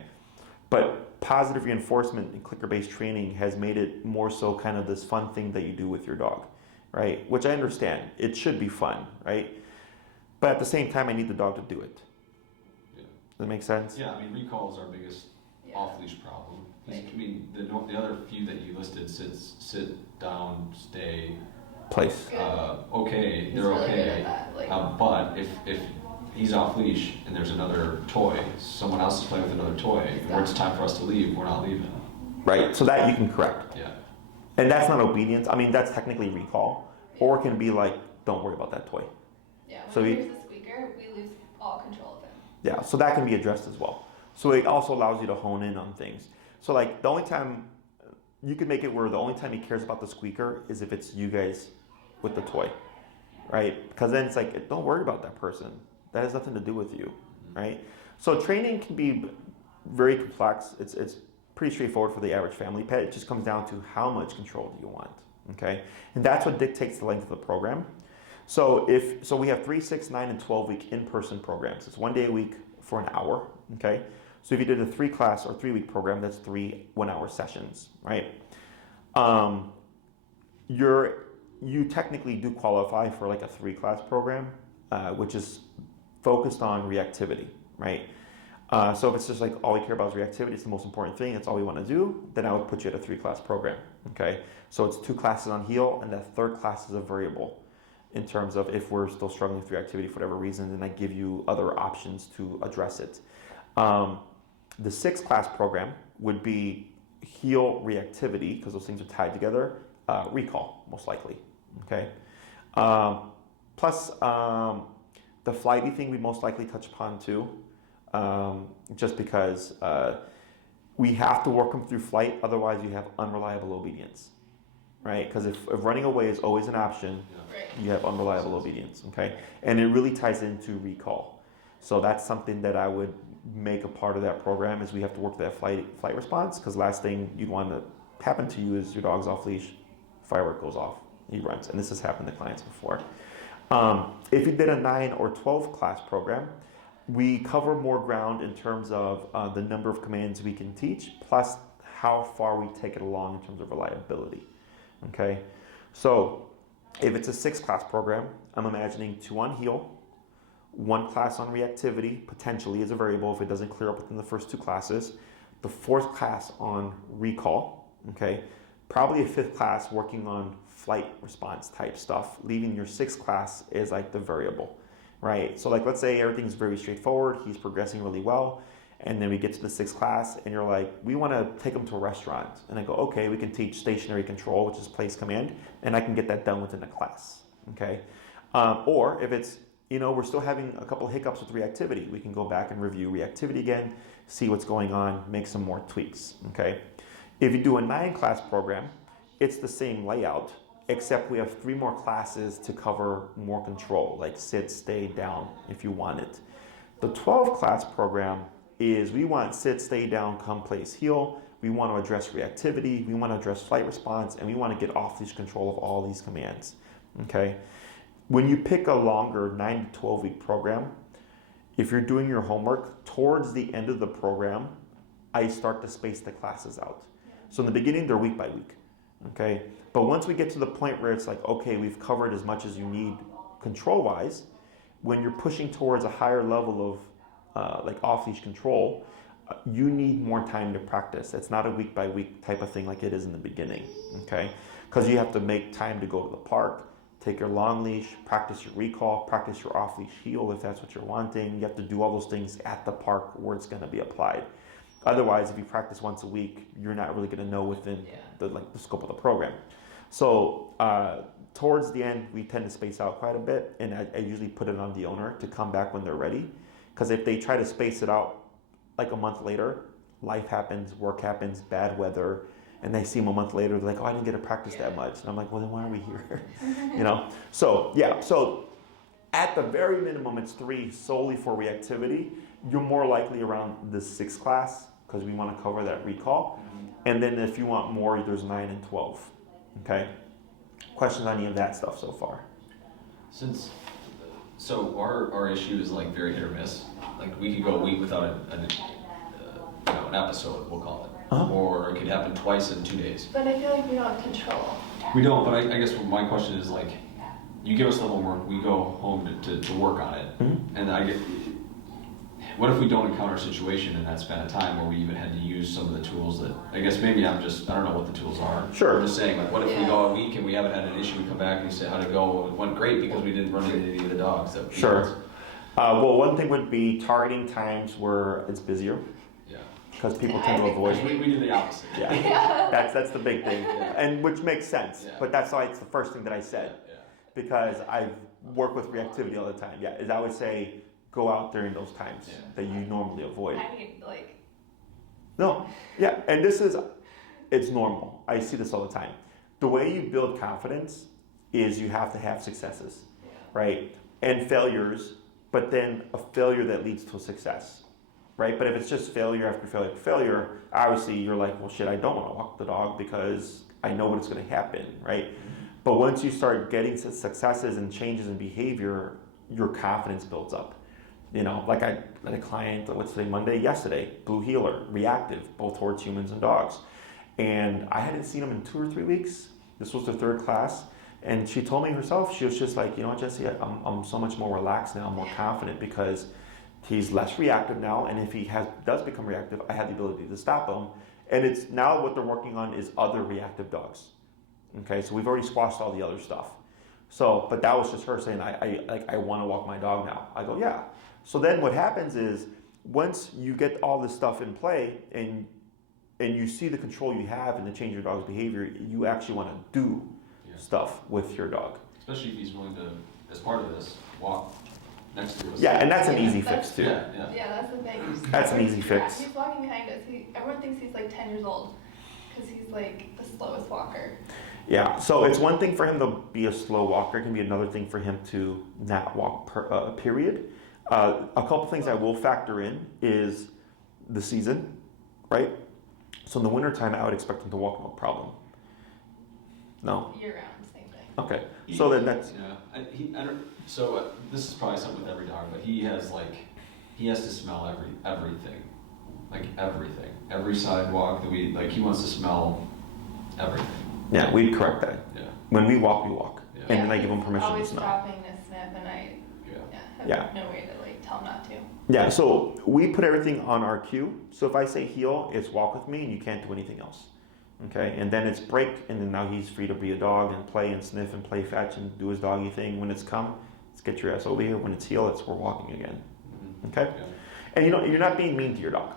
But positive reinforcement and clicker-based training has made it more so kind of this fun thing that you do with your dog, right? Which I understand. It should be fun, right? But at the same time, I need the dog to do it. Yeah. Does that make sense? Yeah, I mean, recall is our biggest off-leash problem. I mean, the other few that you listed, sit, down, stay, Place. okay, they're really good okay. at that, But if he's off leash and there's another toy, someone else is playing with another toy, and when it's time for us to leave, we're not leaving. Right, so that you can correct. Yeah. And that's not obedience. I mean, that's technically recall. Or it can be like, don't worry about that toy. Yeah, when So he hears the squeaker, we lose all control of him. Yeah, so that can be addressed as well. So it also allows you to hone in on things. So like the only time, you can make it where the only time he cares about the squeaker is if it's you guys with the toy, right? Because then it's like, don't worry about that person. That has nothing to do with you, right? So training can be very complex. It's pretty straightforward for the average family pet. It just comes down to how much control do you want, okay? And that's what dictates the length of the program. So we have 3, 6, 9, and 12-week in-person programs. It's 1 day a week for an hour, okay? So if you did a 3-class or 3-week program, that's 3 one-hour sessions, right? You technically do qualify for like a 3-class program, which is focused on reactivity, right? So if it's just like all we care about is reactivity, it's the most important thing, that's all we want to do, then I would put you at a 3-class program, okay? So it's 2 classes on heel, and that 3rd class is a variable in terms of if we're still struggling with reactivity for whatever reason, then I give you other options to address it. The 6-class program would be heel reactivity, because those things are tied together, recall, most likely, okay? Plus, the flighty thing we most likely touch upon too, just because we have to work them through flight, otherwise you have unreliable obedience, right? Because if running away is always an option, you have unreliable obedience, okay? And it really ties into recall. So that's something that I would make a part of that program, is we have to work that flight response, because last thing you'd want to happen to you is your dog's off leash, firework goes off, he runs. And this has happened to clients before. If you did a 9 or 12 class program, we cover more ground in terms of the number of commands we can teach, plus how far we take it along in terms of reliability, okay? So if it's a 6-class program, I'm imagining 2 on heel, one class on reactivity, potentially as a variable if it doesn't clear up within the first 2 classes, the 4th class on recall, okay? Probably a 5th class working on flight response type stuff, leaving your 6th class as like the variable, right? So like, let's say everything's very straightforward, he's progressing really well, and then we get to the 6th class and you're like, we want to take him to a restaurant. And I go, okay, we can teach stationary control, which is place command, and I can get that done within the class, okay? Or if it's, we're still having a couple hiccups with reactivity, we can go back and review reactivity again, see what's going on, make some more tweaks, okay? If you do a 9-class program, it's the same layout, except we have 3 more classes to cover more control, like sit, stay, down, if you want it. The 12-class program is we want sit, stay down, come, place, heel. We want to address reactivity, we want to address flight response, and we want to get off-leash control of all these commands, okay? When you pick a longer 9 to 12 week program, if you're doing your homework, towards the end of the program, I start to space the classes out. So in the beginning, they're week by week, okay? But once we get to the point where it's like, okay, we've covered as much as you need control-wise, when you're pushing towards a higher level of like off-leash control, you need more time to practice. It's not a week by week type of thing like it is in the beginning, okay? Because you have to make time to go to the park, take your long leash, practice your recall, practice your off-leash heel if that's what you're wanting. You have to do all those things at the park where it's going to be applied. Otherwise, if you practice once a week, you're not really going to know within the scope of the program. So towards the end, we tend to space out quite a bit, and I usually put it on the owner to come back when they're ready. Because if they try to space it out like a month later, life happens, work happens, bad weather, and they see them a month later, they're like, oh, I didn't get to practice that much. And I'm like, well, then why are we here? So at the very minimum, it's 3 solely for reactivity. You're more likely around the 6th class because we want to cover that recall. And then if you want more, there's 9 and 12, okay? Questions on any of that stuff so far? So our issue is like very hit or miss. Like we could go a week without an episode, we'll call it. Uh-huh. Or it could happen twice in 2 days. But I feel like we don't have control. We don't, but I guess my question is like, you give us the homework, we go home to work on it. Mm-hmm. And what if we don't encounter a situation in that span of time where we even had to use some of the tools that, I guess maybe I don't know what the tools are. Sure. I'm just saying, like, what if we go a week and we haven't had an issue, we come back and you say how'd it go? It went great because we didn't run into any of the dogs. Sure. Well, one thing would be targeting times where it's busier. Yeah. Because people tend to avoid. We do the opposite. Yeah. That's the big thing, and which makes sense. Yeah. But that's why it's the first thing that I said. Yeah. Because I work with reactivity all the time. Yeah, is I would say go out during those times that you normally avoid. I mean, like. No. Yeah, and it's normal. I see this all the time. The way you build confidence is you have to have successes, right? And failures, but then a failure that leads to a success, right? But if it's just failure after failure after failure, obviously you're like, well, shit, I don't want to walk the dog because I know what's going to happen, right? But once you start getting successes and changes in behavior, your confidence builds up. Like I had a client, what's today, Monday, yesterday, blue heeler, reactive, both towards humans and dogs. And I hadn't seen him in 2 or 3 weeks. This was the 3rd class. And she told me herself, she was just like, Jesse, I'm so much more relaxed now, more confident because he's less reactive now. And if he does become reactive, I have the ability to stop him. And it's now what they're working on is other reactive dogs. Okay, so we've already squashed all the other stuff. So, but that was just her saying, I want to walk my dog now. I go, yeah. So then what happens is once you get all this stuff in play and you see the control you have and the change your dog's behavior, you actually want to do stuff with your dog. Especially if he's willing to, as part of this, walk next to us. Yeah, and that's an easy fix too. Yeah, that's the thing. That's an easy fix. He's walking behind us. Everyone thinks he's like 10 years old because he's like the slowest walker. Yeah, so it's one thing for him to be a slow walker. It can be another thing for him to not walk, period. A couple things I will factor in is the season, right? So in the wintertime, I would expect him to walk no problem. No? Year-round, same thing. Okay, so then that's... this is probably something with every dog, but he has to smell everything. Like everything. Every sidewalk that he wants to smell everything. Yeah, we'd correct that. Yeah. When we walk, we walk. Yeah. And then I give him permission to smell. Always stopping to sniff, and have Yeah. no way to like tell him not to. Yeah, so we put everything on our cue. So if I say heel, it's walk with me and you can't do anything else. Okay, and then it's break, and then now he's free to be a dog and play and sniff and play fetch and do his doggy thing. When it's come, let's get your ass over here. When it's heel, we're walking again. Okay? Yeah. And you know, you're not being mean to your dog.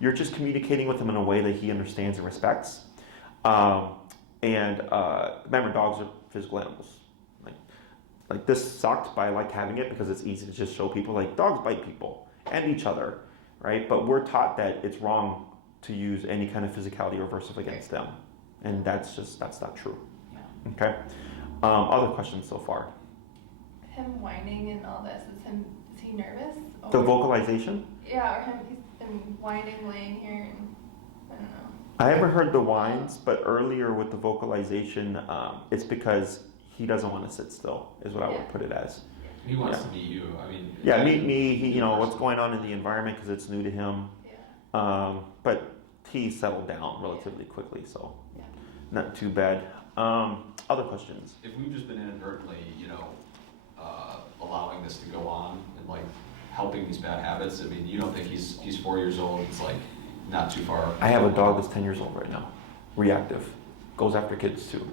You're just communicating with him in a way that he understands and respects. Remember, dogs are physical animals. Like this sucked, but I like having it because it's easy to just show people, like, dogs bite people and each other, right? But we're taught that it's wrong to use any kind of physicality or aversive against them. And that's not true. Yeah. Okay? Other questions so far? Him whining and all this, is he nervous? The vocalization? Yeah, or he's been whining, laying here, and I don't know. I haven't heard the whines, but earlier with the vocalization, it's because he doesn't want to sit still, is what I would put it as. He wants to meet you. I mean. Yeah, meet me. He, you know, what's going on in the environment because it's new to him. Yeah. But he settled down relatively quickly, so Yeah. not too bad. Other questions? If we've just been inadvertently, allowing this to go on and like helping these bad habits, I mean, you don't think he's 4 years old? It's like not too far. I have a dog that's 10 years old right now, reactive, goes after kids too.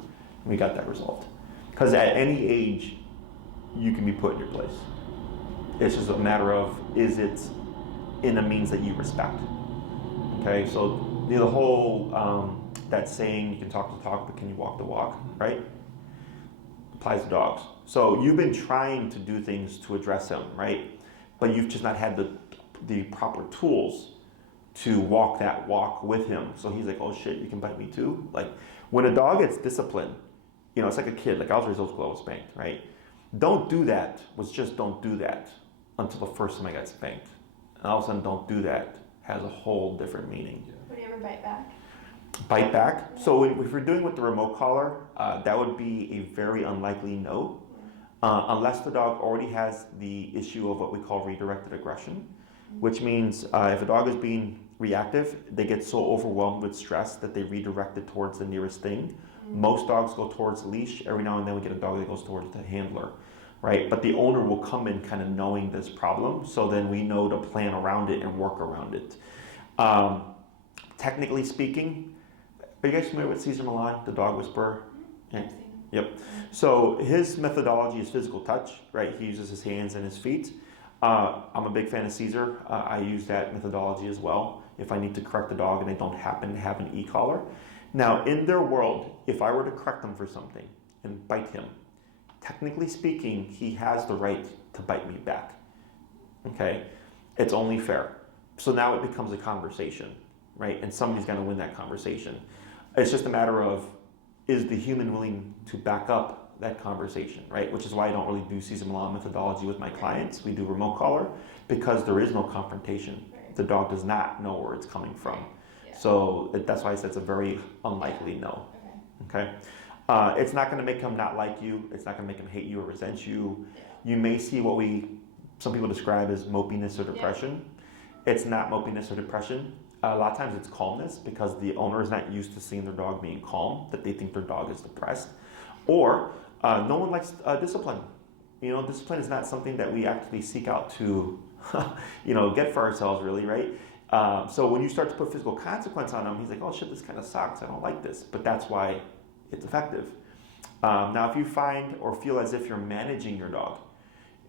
We got that resolved. Because at any age, you can be put in your place. It's just a matter of, is it in a means that you respect? Okay, so the whole, that saying, you can talk the talk, but can you walk the walk, right? Applies to dogs. So you've been trying to do things to address him, right? But you've just not had the proper tools to walk that walk with him. So he's like, oh shit, you can bite me too? Like, when a dog gets disciplined, it's like a kid. Like, I was raised old school, I was spanked, right? Don't do that was just don't do that until the first time I got spanked. And all of a sudden, don't do that has a whole different meaning. Would he ever bite back? Bite back? So if you're doing with the remote collar, that would be a very unlikely no. Unless the dog already has the issue of what we call redirected aggression, which means if a dog is being reactive, they get so overwhelmed with stress that they redirect it towards the nearest thing. Most dogs go towards the leash. Every now and then we get a dog that goes towards the handler, right? But the owner will come in kind of knowing this problem, so then we know to plan around it and work around it. Technically speaking, are you guys familiar with Cesar Millan, the dog whisperer? I've seen him. Yep. So his methodology is physical touch, right? He uses his hands and his feet. I'm a big fan of Cesar. I use that methodology as well if I need to correct the dog and they don't happen to have an e-collar. Now, in their world, if I were to correct them for something and bite him, technically speaking, he has the right to bite me back. Okay? It's only fair. So now it becomes a conversation, right? And somebody's going to win that conversation. It's just a matter of, is the human willing to back up that conversation, right? Which is why I don't really do Cesar Millan methodology with my clients. We do remote collar because there is no confrontation. The dog does not know where it's coming from. Yeah. So that's why I said it's a very unlikely no. Okay? It's not going to make him not like you. It's not going to make him hate you or resent you. Yeah. You may see what some people describe as mopiness or depression. Yeah. It's not mopiness or depression. A lot of times it's calmness because the owner is not used to seeing their dog being calm, that they think their dog is depressed. Or no one likes discipline. Discipline is not something that we actually seek out to get for ourselves, really, right? So when you start to put physical consequence on him, he's like, oh shit, this kind of sucks. I don't like this. But that's why it's effective. Now, if you find or feel as if you're managing your dog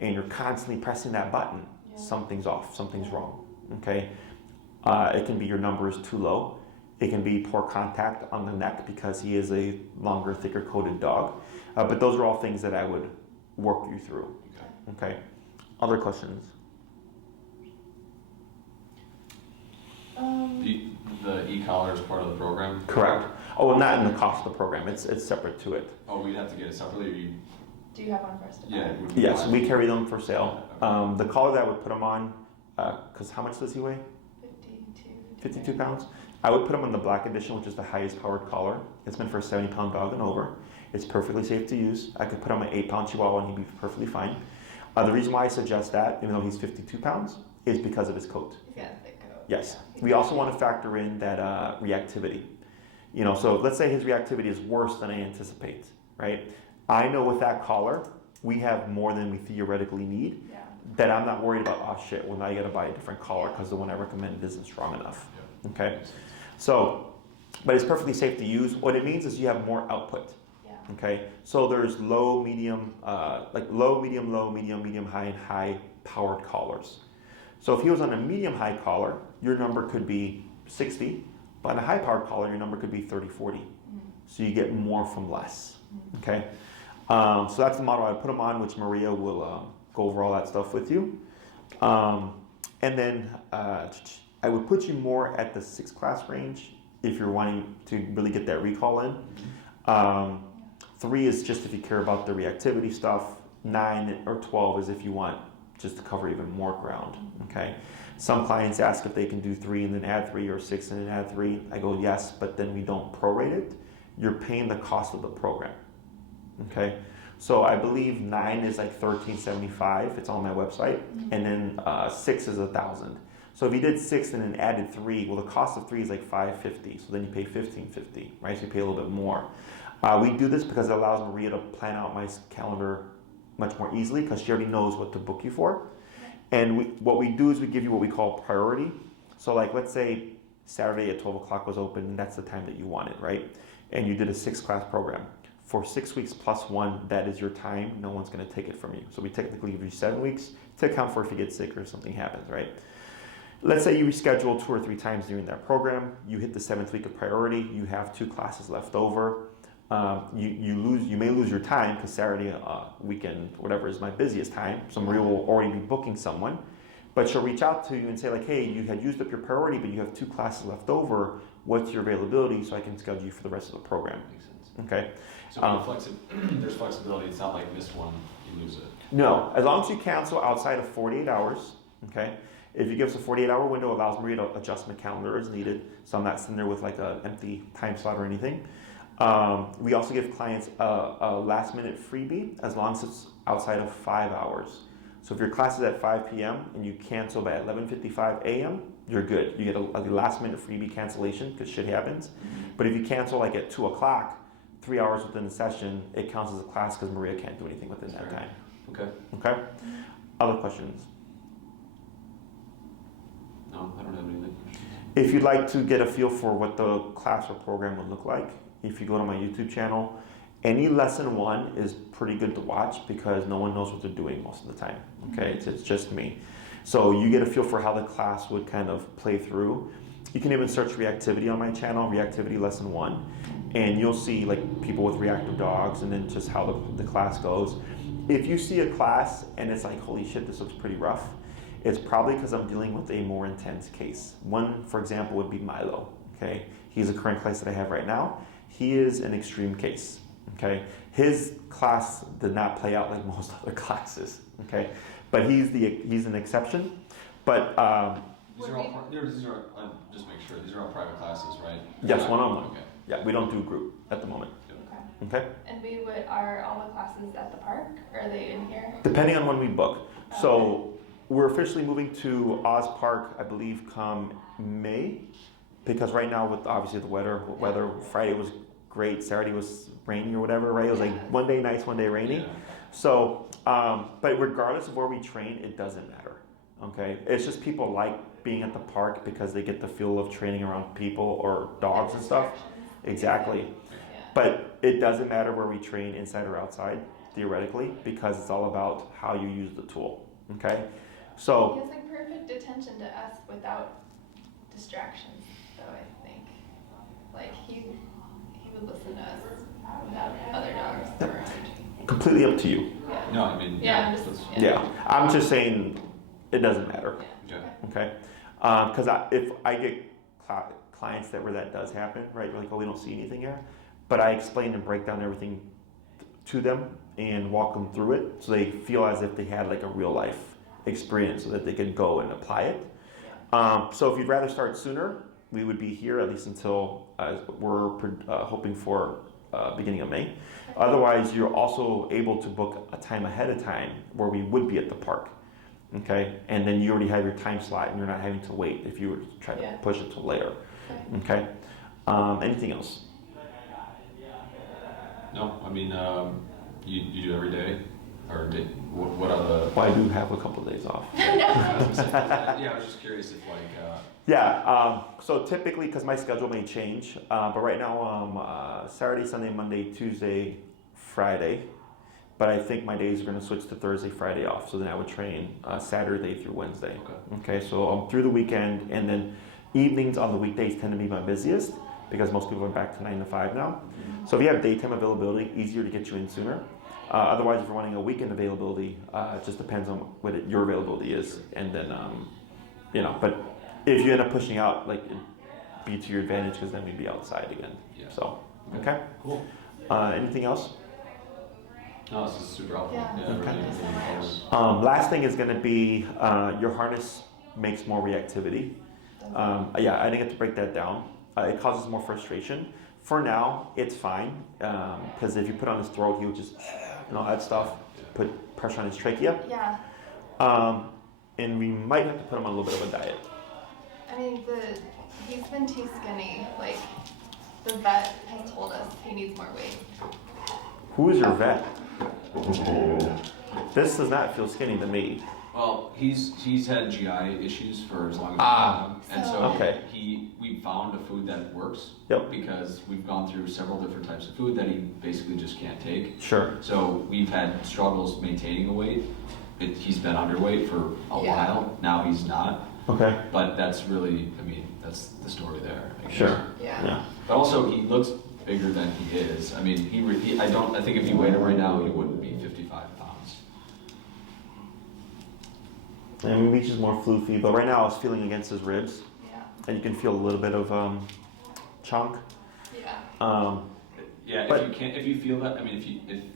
and you're constantly pressing that button, something's off, something's wrong, okay? It can be your number is too low. It can be poor contact on the neck because he is a longer, thicker coated dog. But those are all things that I would work you through. Okay. Other questions? The e-collar is part of the program? Correct. Oh, well, not in the cost of the program. It's separate to it. Oh, we'd have to get it separately, or you? Do you have one for us to buy? Yeah. It would be Yes, fine. we carry them for sale. The collar that I would put him on, because how much does he weigh? 52 pounds. I would put him on the black edition, which is the highest powered collar. It's meant for a 70-pound dog and over. It's perfectly safe to use. I could put him on an 8-pound Chihuahua and he'd be perfectly fine. The reason why I suggest that, even though he's 52 pounds, is because of his coat. He's got a thick coat. Yes. We also want to factor in that reactivity. So let's say his reactivity is worse than I anticipate, right? I know with that collar, we have more than we theoretically need. Yeah. that I'm not worried about, oh shit, well now you gotta buy a different collar because the one I recommended isn't strong enough. Yeah. Okay? So, but it's perfectly safe to use. What it means is you have more output. Yeah. Okay? So there's low, medium, like low, medium, high, and high powered collars. So if he was on a medium high collar, your number could be 60, but on a high powered collar, your number could be 30, 40. So you get more from less. Okay? So that's the model I put them on, which Maria will go over all that stuff with you. And then I would put you more at the 6 class range if you're wanting to really get that recall in. 3 is just if you care about the reactivity stuff. 9 or 12 is if you want just to cover even more ground. Okay. Some clients ask if they can do 3 and then add 3, or 6 and then add 3. I go yes, but then we don't prorate it. You're paying the cost of the program. Okay. So I believe 9 is like $1,375. It's on my website, and then 6 is $1,000. So if you did 6 and then added 3, well, the cost of 3 is like $550. So then you pay $1,550, right? So you pay a little bit more. We do this because it allows Maria to plan out my calendar much more easily because she already knows what to book you for. And what we do is we give you what we call priority. So like, let's say Saturday at 12 o'clock was open, and that's the time that you wanted, right? And you did a 6 class program. For 6 weeks plus 1, that is your time. No one's going to take it from you. So we technically give you 7 weeks to account for if you get sick or something happens, right? Let's say you reschedule 2 or 3 times during that program. You hit the 7th week of priority. You have 2 classes left over. You may lose your time because Saturday weekend, whatever, is my busiest time. So Maria will already be booking someone, but she'll reach out to you and say like, hey, you had used up your priority, but you have 2 classes left over. What's your availability so I can schedule you for the rest of the program? Makes sense. Okay. So there's flexibility. It's not like this one, you lose it. No, as long as you cancel outside of 48 hours, okay? If you give us a 48-hour window, it allows Maria to adjust my calendar as needed, so I'm not sitting there with like an empty time slot or anything. We also give clients a last-minute freebie as long as it's outside of 5 hours. So if your class is at 5 p.m. and you cancel by 11:55 a.m., you're good. You get a last-minute freebie cancellation because shit happens. But if you cancel like at 2 o'clock, 3 hours within the session, it counts as a class because Maria can't do anything within that time. Okay. Okay? Other questions? No, I don't have anything. If you'd like to get a feel for what the class or program would look like, if you go to my YouTube channel, any lesson 1 is pretty good to watch because no one knows what they're doing most of the time. Okay? It's just me. So you get a feel for how the class would kind of play through. You can even search reactivity on my channel, reactivity lesson 1, and you'll see like people with reactive dogs and then just how the class goes. If you see a class and it's like, holy shit, this looks pretty rough, it's probably because I'm dealing with a more intense case. One, for example, would be Milo. Okay, he's a current case that I have right now. He is an extreme case. Okay, his class did not play out like most other classes. Okay, but he's an exception. But These are all, just make sure, these are all private classes, right? yes, one-on-one. Okay. Yeah, we don't do group at the moment. Okay. Okay. And are all the classes at the park, or are they in here? Depending on when we book. So we're officially moving to Oz Park, I believe, come May, because right now with obviously the weather, Friday was great, Saturday was rainy or whatever, right? It was like one day nice, one day rainy. Yeah. So, but regardless of where we train, it doesn't matter. Okay, it's just people like being at the park because they get the feel of training around people or dogs and stuff. Exactly. Yeah. But it doesn't matter where we train, inside or outside, theoretically, because it's all about how you use the tool. Okay, He so has like perfect attention to us without distractions, though, I think. Like he would listen to us without other dogs around. completely up to you. Yeah. No, I mean, Yeah, Yeah, I'm just saying it doesn't matter. Yeah. Okay, because if I get clients where that does happen, right? You're like, oh, we don't see anything here, but I explain and break down everything to them and walk them through it so they feel as if they had like a real life experience so that they can go and apply it. So if you'd rather start sooner, we would be here at least until we're hoping for beginning of May. Otherwise, you're also able to book a time ahead of time where we would be at the park. Okay, and then you already have your time slot and you're not having to wait if you were to try to push it till later. Okay, anything else? No, I mean, you do every day? Or what are the? Well, I do have a couple of days off. Yeah, I was just curious if like. Yeah, so typically, because my schedule may change, but right now Saturday, Sunday, Monday, Tuesday, Friday. But I think my days are going to switch to Thursday, Friday off. So then I would train Saturday through Wednesday. Okay, so I'm through the weekend, and then evenings on the weekdays tend to be my busiest because most people are back to 9 to 5 now. So if you have daytime availability, easier to get you in sooner. Otherwise, if you're running a weekend availability, it just depends on what your availability is, and then But if you end up pushing out, like it'd be to your advantage because then we'd be outside again. Yeah. So okay, cool. Anything else? No, this is super helpful. Yeah, really, thank you really so much. Last thing is going to be your harness makes more reactivity. Yeah, I didn't get to break that down. It causes more frustration. For now, it's fine because if you put on his throat, he would just and all that stuff, put pressure on his trachea. Yeah. And we might have to put him on a little bit of a diet. I mean, he's been too skinny. Like, the vet has told us he needs more weight. Who is your vet? This does not feel skinny to me. Well, he's had GI issues for as long as Ah. we've known him, and so Okay. we found a food that works. Yep. Because we've gone through several different types of food that he basically just can't take. Sure. So we've had struggles maintaining a weight. He's been underweight for a Yeah. while. Now he's not. Okay. But that's really, I mean, that's the story there. I guess. Sure. Yeah. But also, he looks bigger than he is. I mean, I think if you weighed him right now, he wouldn't be 55 pounds. And maybe just more floofy, but right now I was feeling against his ribs, Yeah. and you can feel a little bit of chunk. Yeah. Yeah, But- if you feel that, I mean,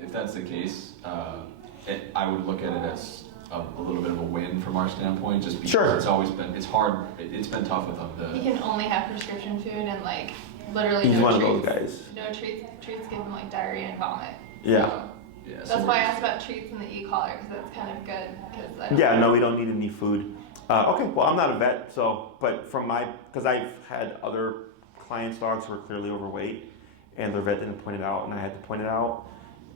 if that's the case, I would look at it as a little bit of a win from our standpoint, just because Sure. it's always been, it's hard, it's been tough with him He to. can only have prescription food and, like, literally He's no one of treats. those guys. No treats. Treats give him, like, diarrhea and vomit. Yeah. So, Yeah, so that's why I we're- asked about treats in the e-collar, because that's kind of good. Cause I don't Yeah, no, we don't need any food. Okay, well, I'm not a vet, so, but because I've had other clients' dogs who are clearly overweight, and their vet didn't point it out, and I had to point it out,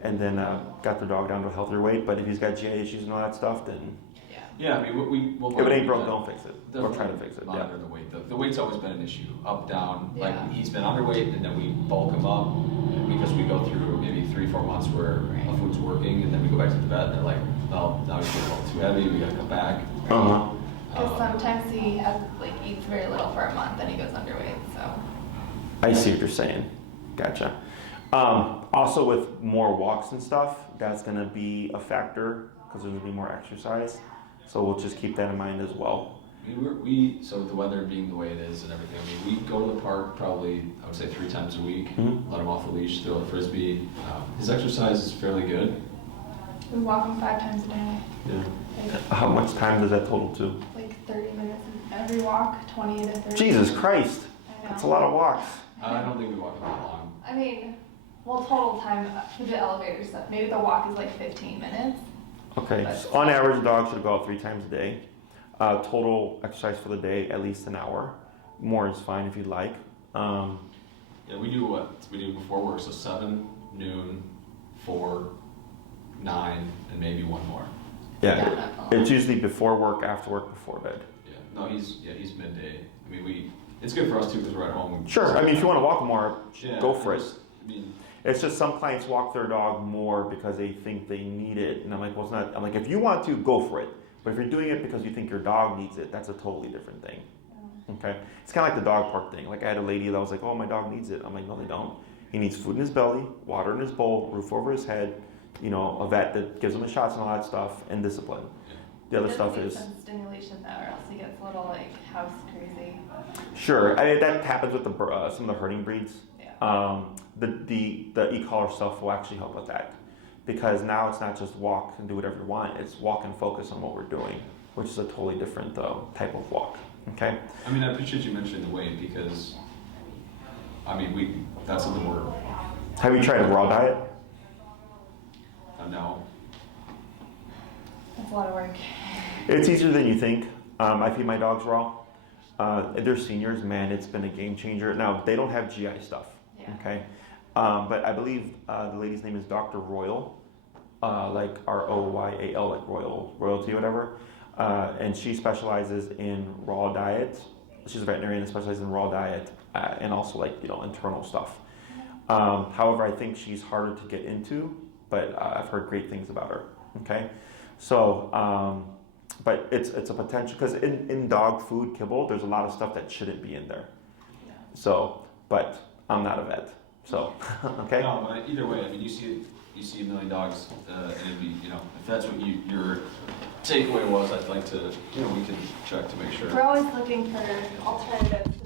and then got their dog down to a healthier weight. But if he's got GI issues and all that stuff, then Yeah. Yeah, I mean, we'll. if it ain't broke, monitor don't fix it. that. Or try to fix it. Yeah. Monitor the weight. The weight's always been an issue. Up, down. Like Yeah. he's been underweight, and then we bulk him up because we go through maybe 3-4 months where a food's working, and then we go back to the vet, and they're like, "Well, now he's getting a little too heavy. We gotta come back." Uh-huh. Because sometimes he has, like, eats very little for a month and he goes underweight, so. I see what you're saying. Gotcha. Also, with more walks and stuff, that's going to be a factor because there's going to be more exercise. So we'll just keep that in mind as well. I mean, so with the weather being the way it is and everything, I mean, we go to the park probably, I would say 3 times a week, Mhm. let him off the leash, throw a frisbee. His exercise is fairly good. We walk him 5 times a day. Yeah. Like, How much time does that total to? like 30 minutes every walk, 20 to 30. Jesus Christ, I know. that's a lot of walks. I don't think we walk him that long. I mean, well, total time for the elevator stuff. Maybe the walk is like 15 minutes. Okay, so on average, a dog should go out 3 times a day. Total exercise for the day, at least an hour. More is fine if you'd like. Yeah, we do what we do before work, so 7, noon, 4, 9, and maybe one more. Yeah, Definitely. it's usually before work, after work, before bed. Yeah, no, he's midday. I mean, it's good for us too because we're at home. Sure, I mean, if you want to walk more, Yeah, go for it. I mean, It's just some clients walk their dog more because they think they need it. And I'm like, well, it's not. I'm like, if you want to, go for it. But if you're doing it because you think your dog needs it, that's a totally different thing. Okay? It's kind of like the dog park thing. Like I had a lady that was like, oh, my dog needs it. I'm like, no, they don't. He needs food in his belly, water in his bowl, roof over his head, a vet that gives him his shots and all that stuff, and discipline. The other He stuff does need is, some stimulation though, or else he gets a little like house crazy. sure. I mean, that happens with some of the herding breeds. Yeah. The e-collar stuff will actually help with that because now it's not just walk and do whatever you want. It's walk and focus on what we're doing, which is a totally different type of walk. Okay. I mean, I appreciate you mentioning the weight because, I mean, that's something we're. Have you tried a raw diet? No. That's a lot of work. It's easier than you think. I feed my dogs raw. They're seniors, man. It's been a game changer. Now they don't have GI stuff. Yeah. Okay. But I believe the lady's name is Dr. Royal. like ROYAL, like royalty, whatever. And she specializes in raw diet. She's a veterinarian that specializes in raw diet and also like internal stuff. However, I think she's harder to get into, but I've heard great things about her. Okay, so but it's a potential because in dog food kibble, there's a lot of stuff that shouldn't be in there. Yeah. So, but I'm not a vet, so okay. No, but either way, I mean, you see a million dogs, and it'd be, if that's what your takeaway was, I'd like to, we can check to make sure. We're always looking for alternatives